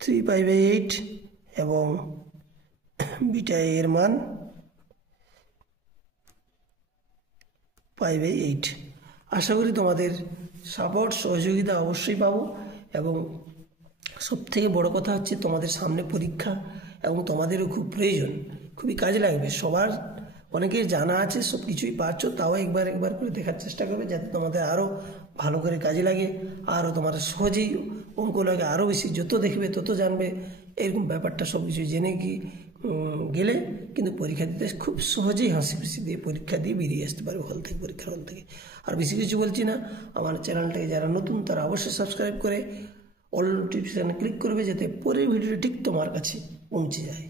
3π/8 এবং বিটা এর মান π/8। আশা করি তোমাদের সাপোর্ট সহযোগিতা অবশ্যই পাবো, এবং সবথেকে বড় কথা হচ্ছে তোমাদের সামনে পরীক্ষা, এবং তোমাদেরও খুব প্রয়োজন, খুবই কাজে লাগবে। সবার অনেকে জানা আছে, সব কিছুই পারছো, তাও একবার করে দেখার চেষ্টা করবে, যাতে তোমাদের আরও ভালো করে কাজে লাগে, আরও তোমার সহজেই অঙ্ক লাগে, আরও বেশি যত দেখবে তত জানবে, এরকম ব্যাপারটা সব কিছু জেনে গেলে কিন্তু পরীক্ষা দিতে খুব সহজেই হাসি খুশি দিয়ে পরীক্ষা দিয়ে বেরিয়ে আসতে পারবে হল থেকে, পরীক্ষার হল থেকে। আর বেশি কিছু বলছি না, আমার চ্যানেলটাকে যারা নতুন তারা অবশ্যই সাবস্ক্রাইব করে অল নোটিফিকেশানে ক্লিক করবে, যাতে পরের ভিডিওটা ঠিক তোমার কাছে পৌঁছে যায়।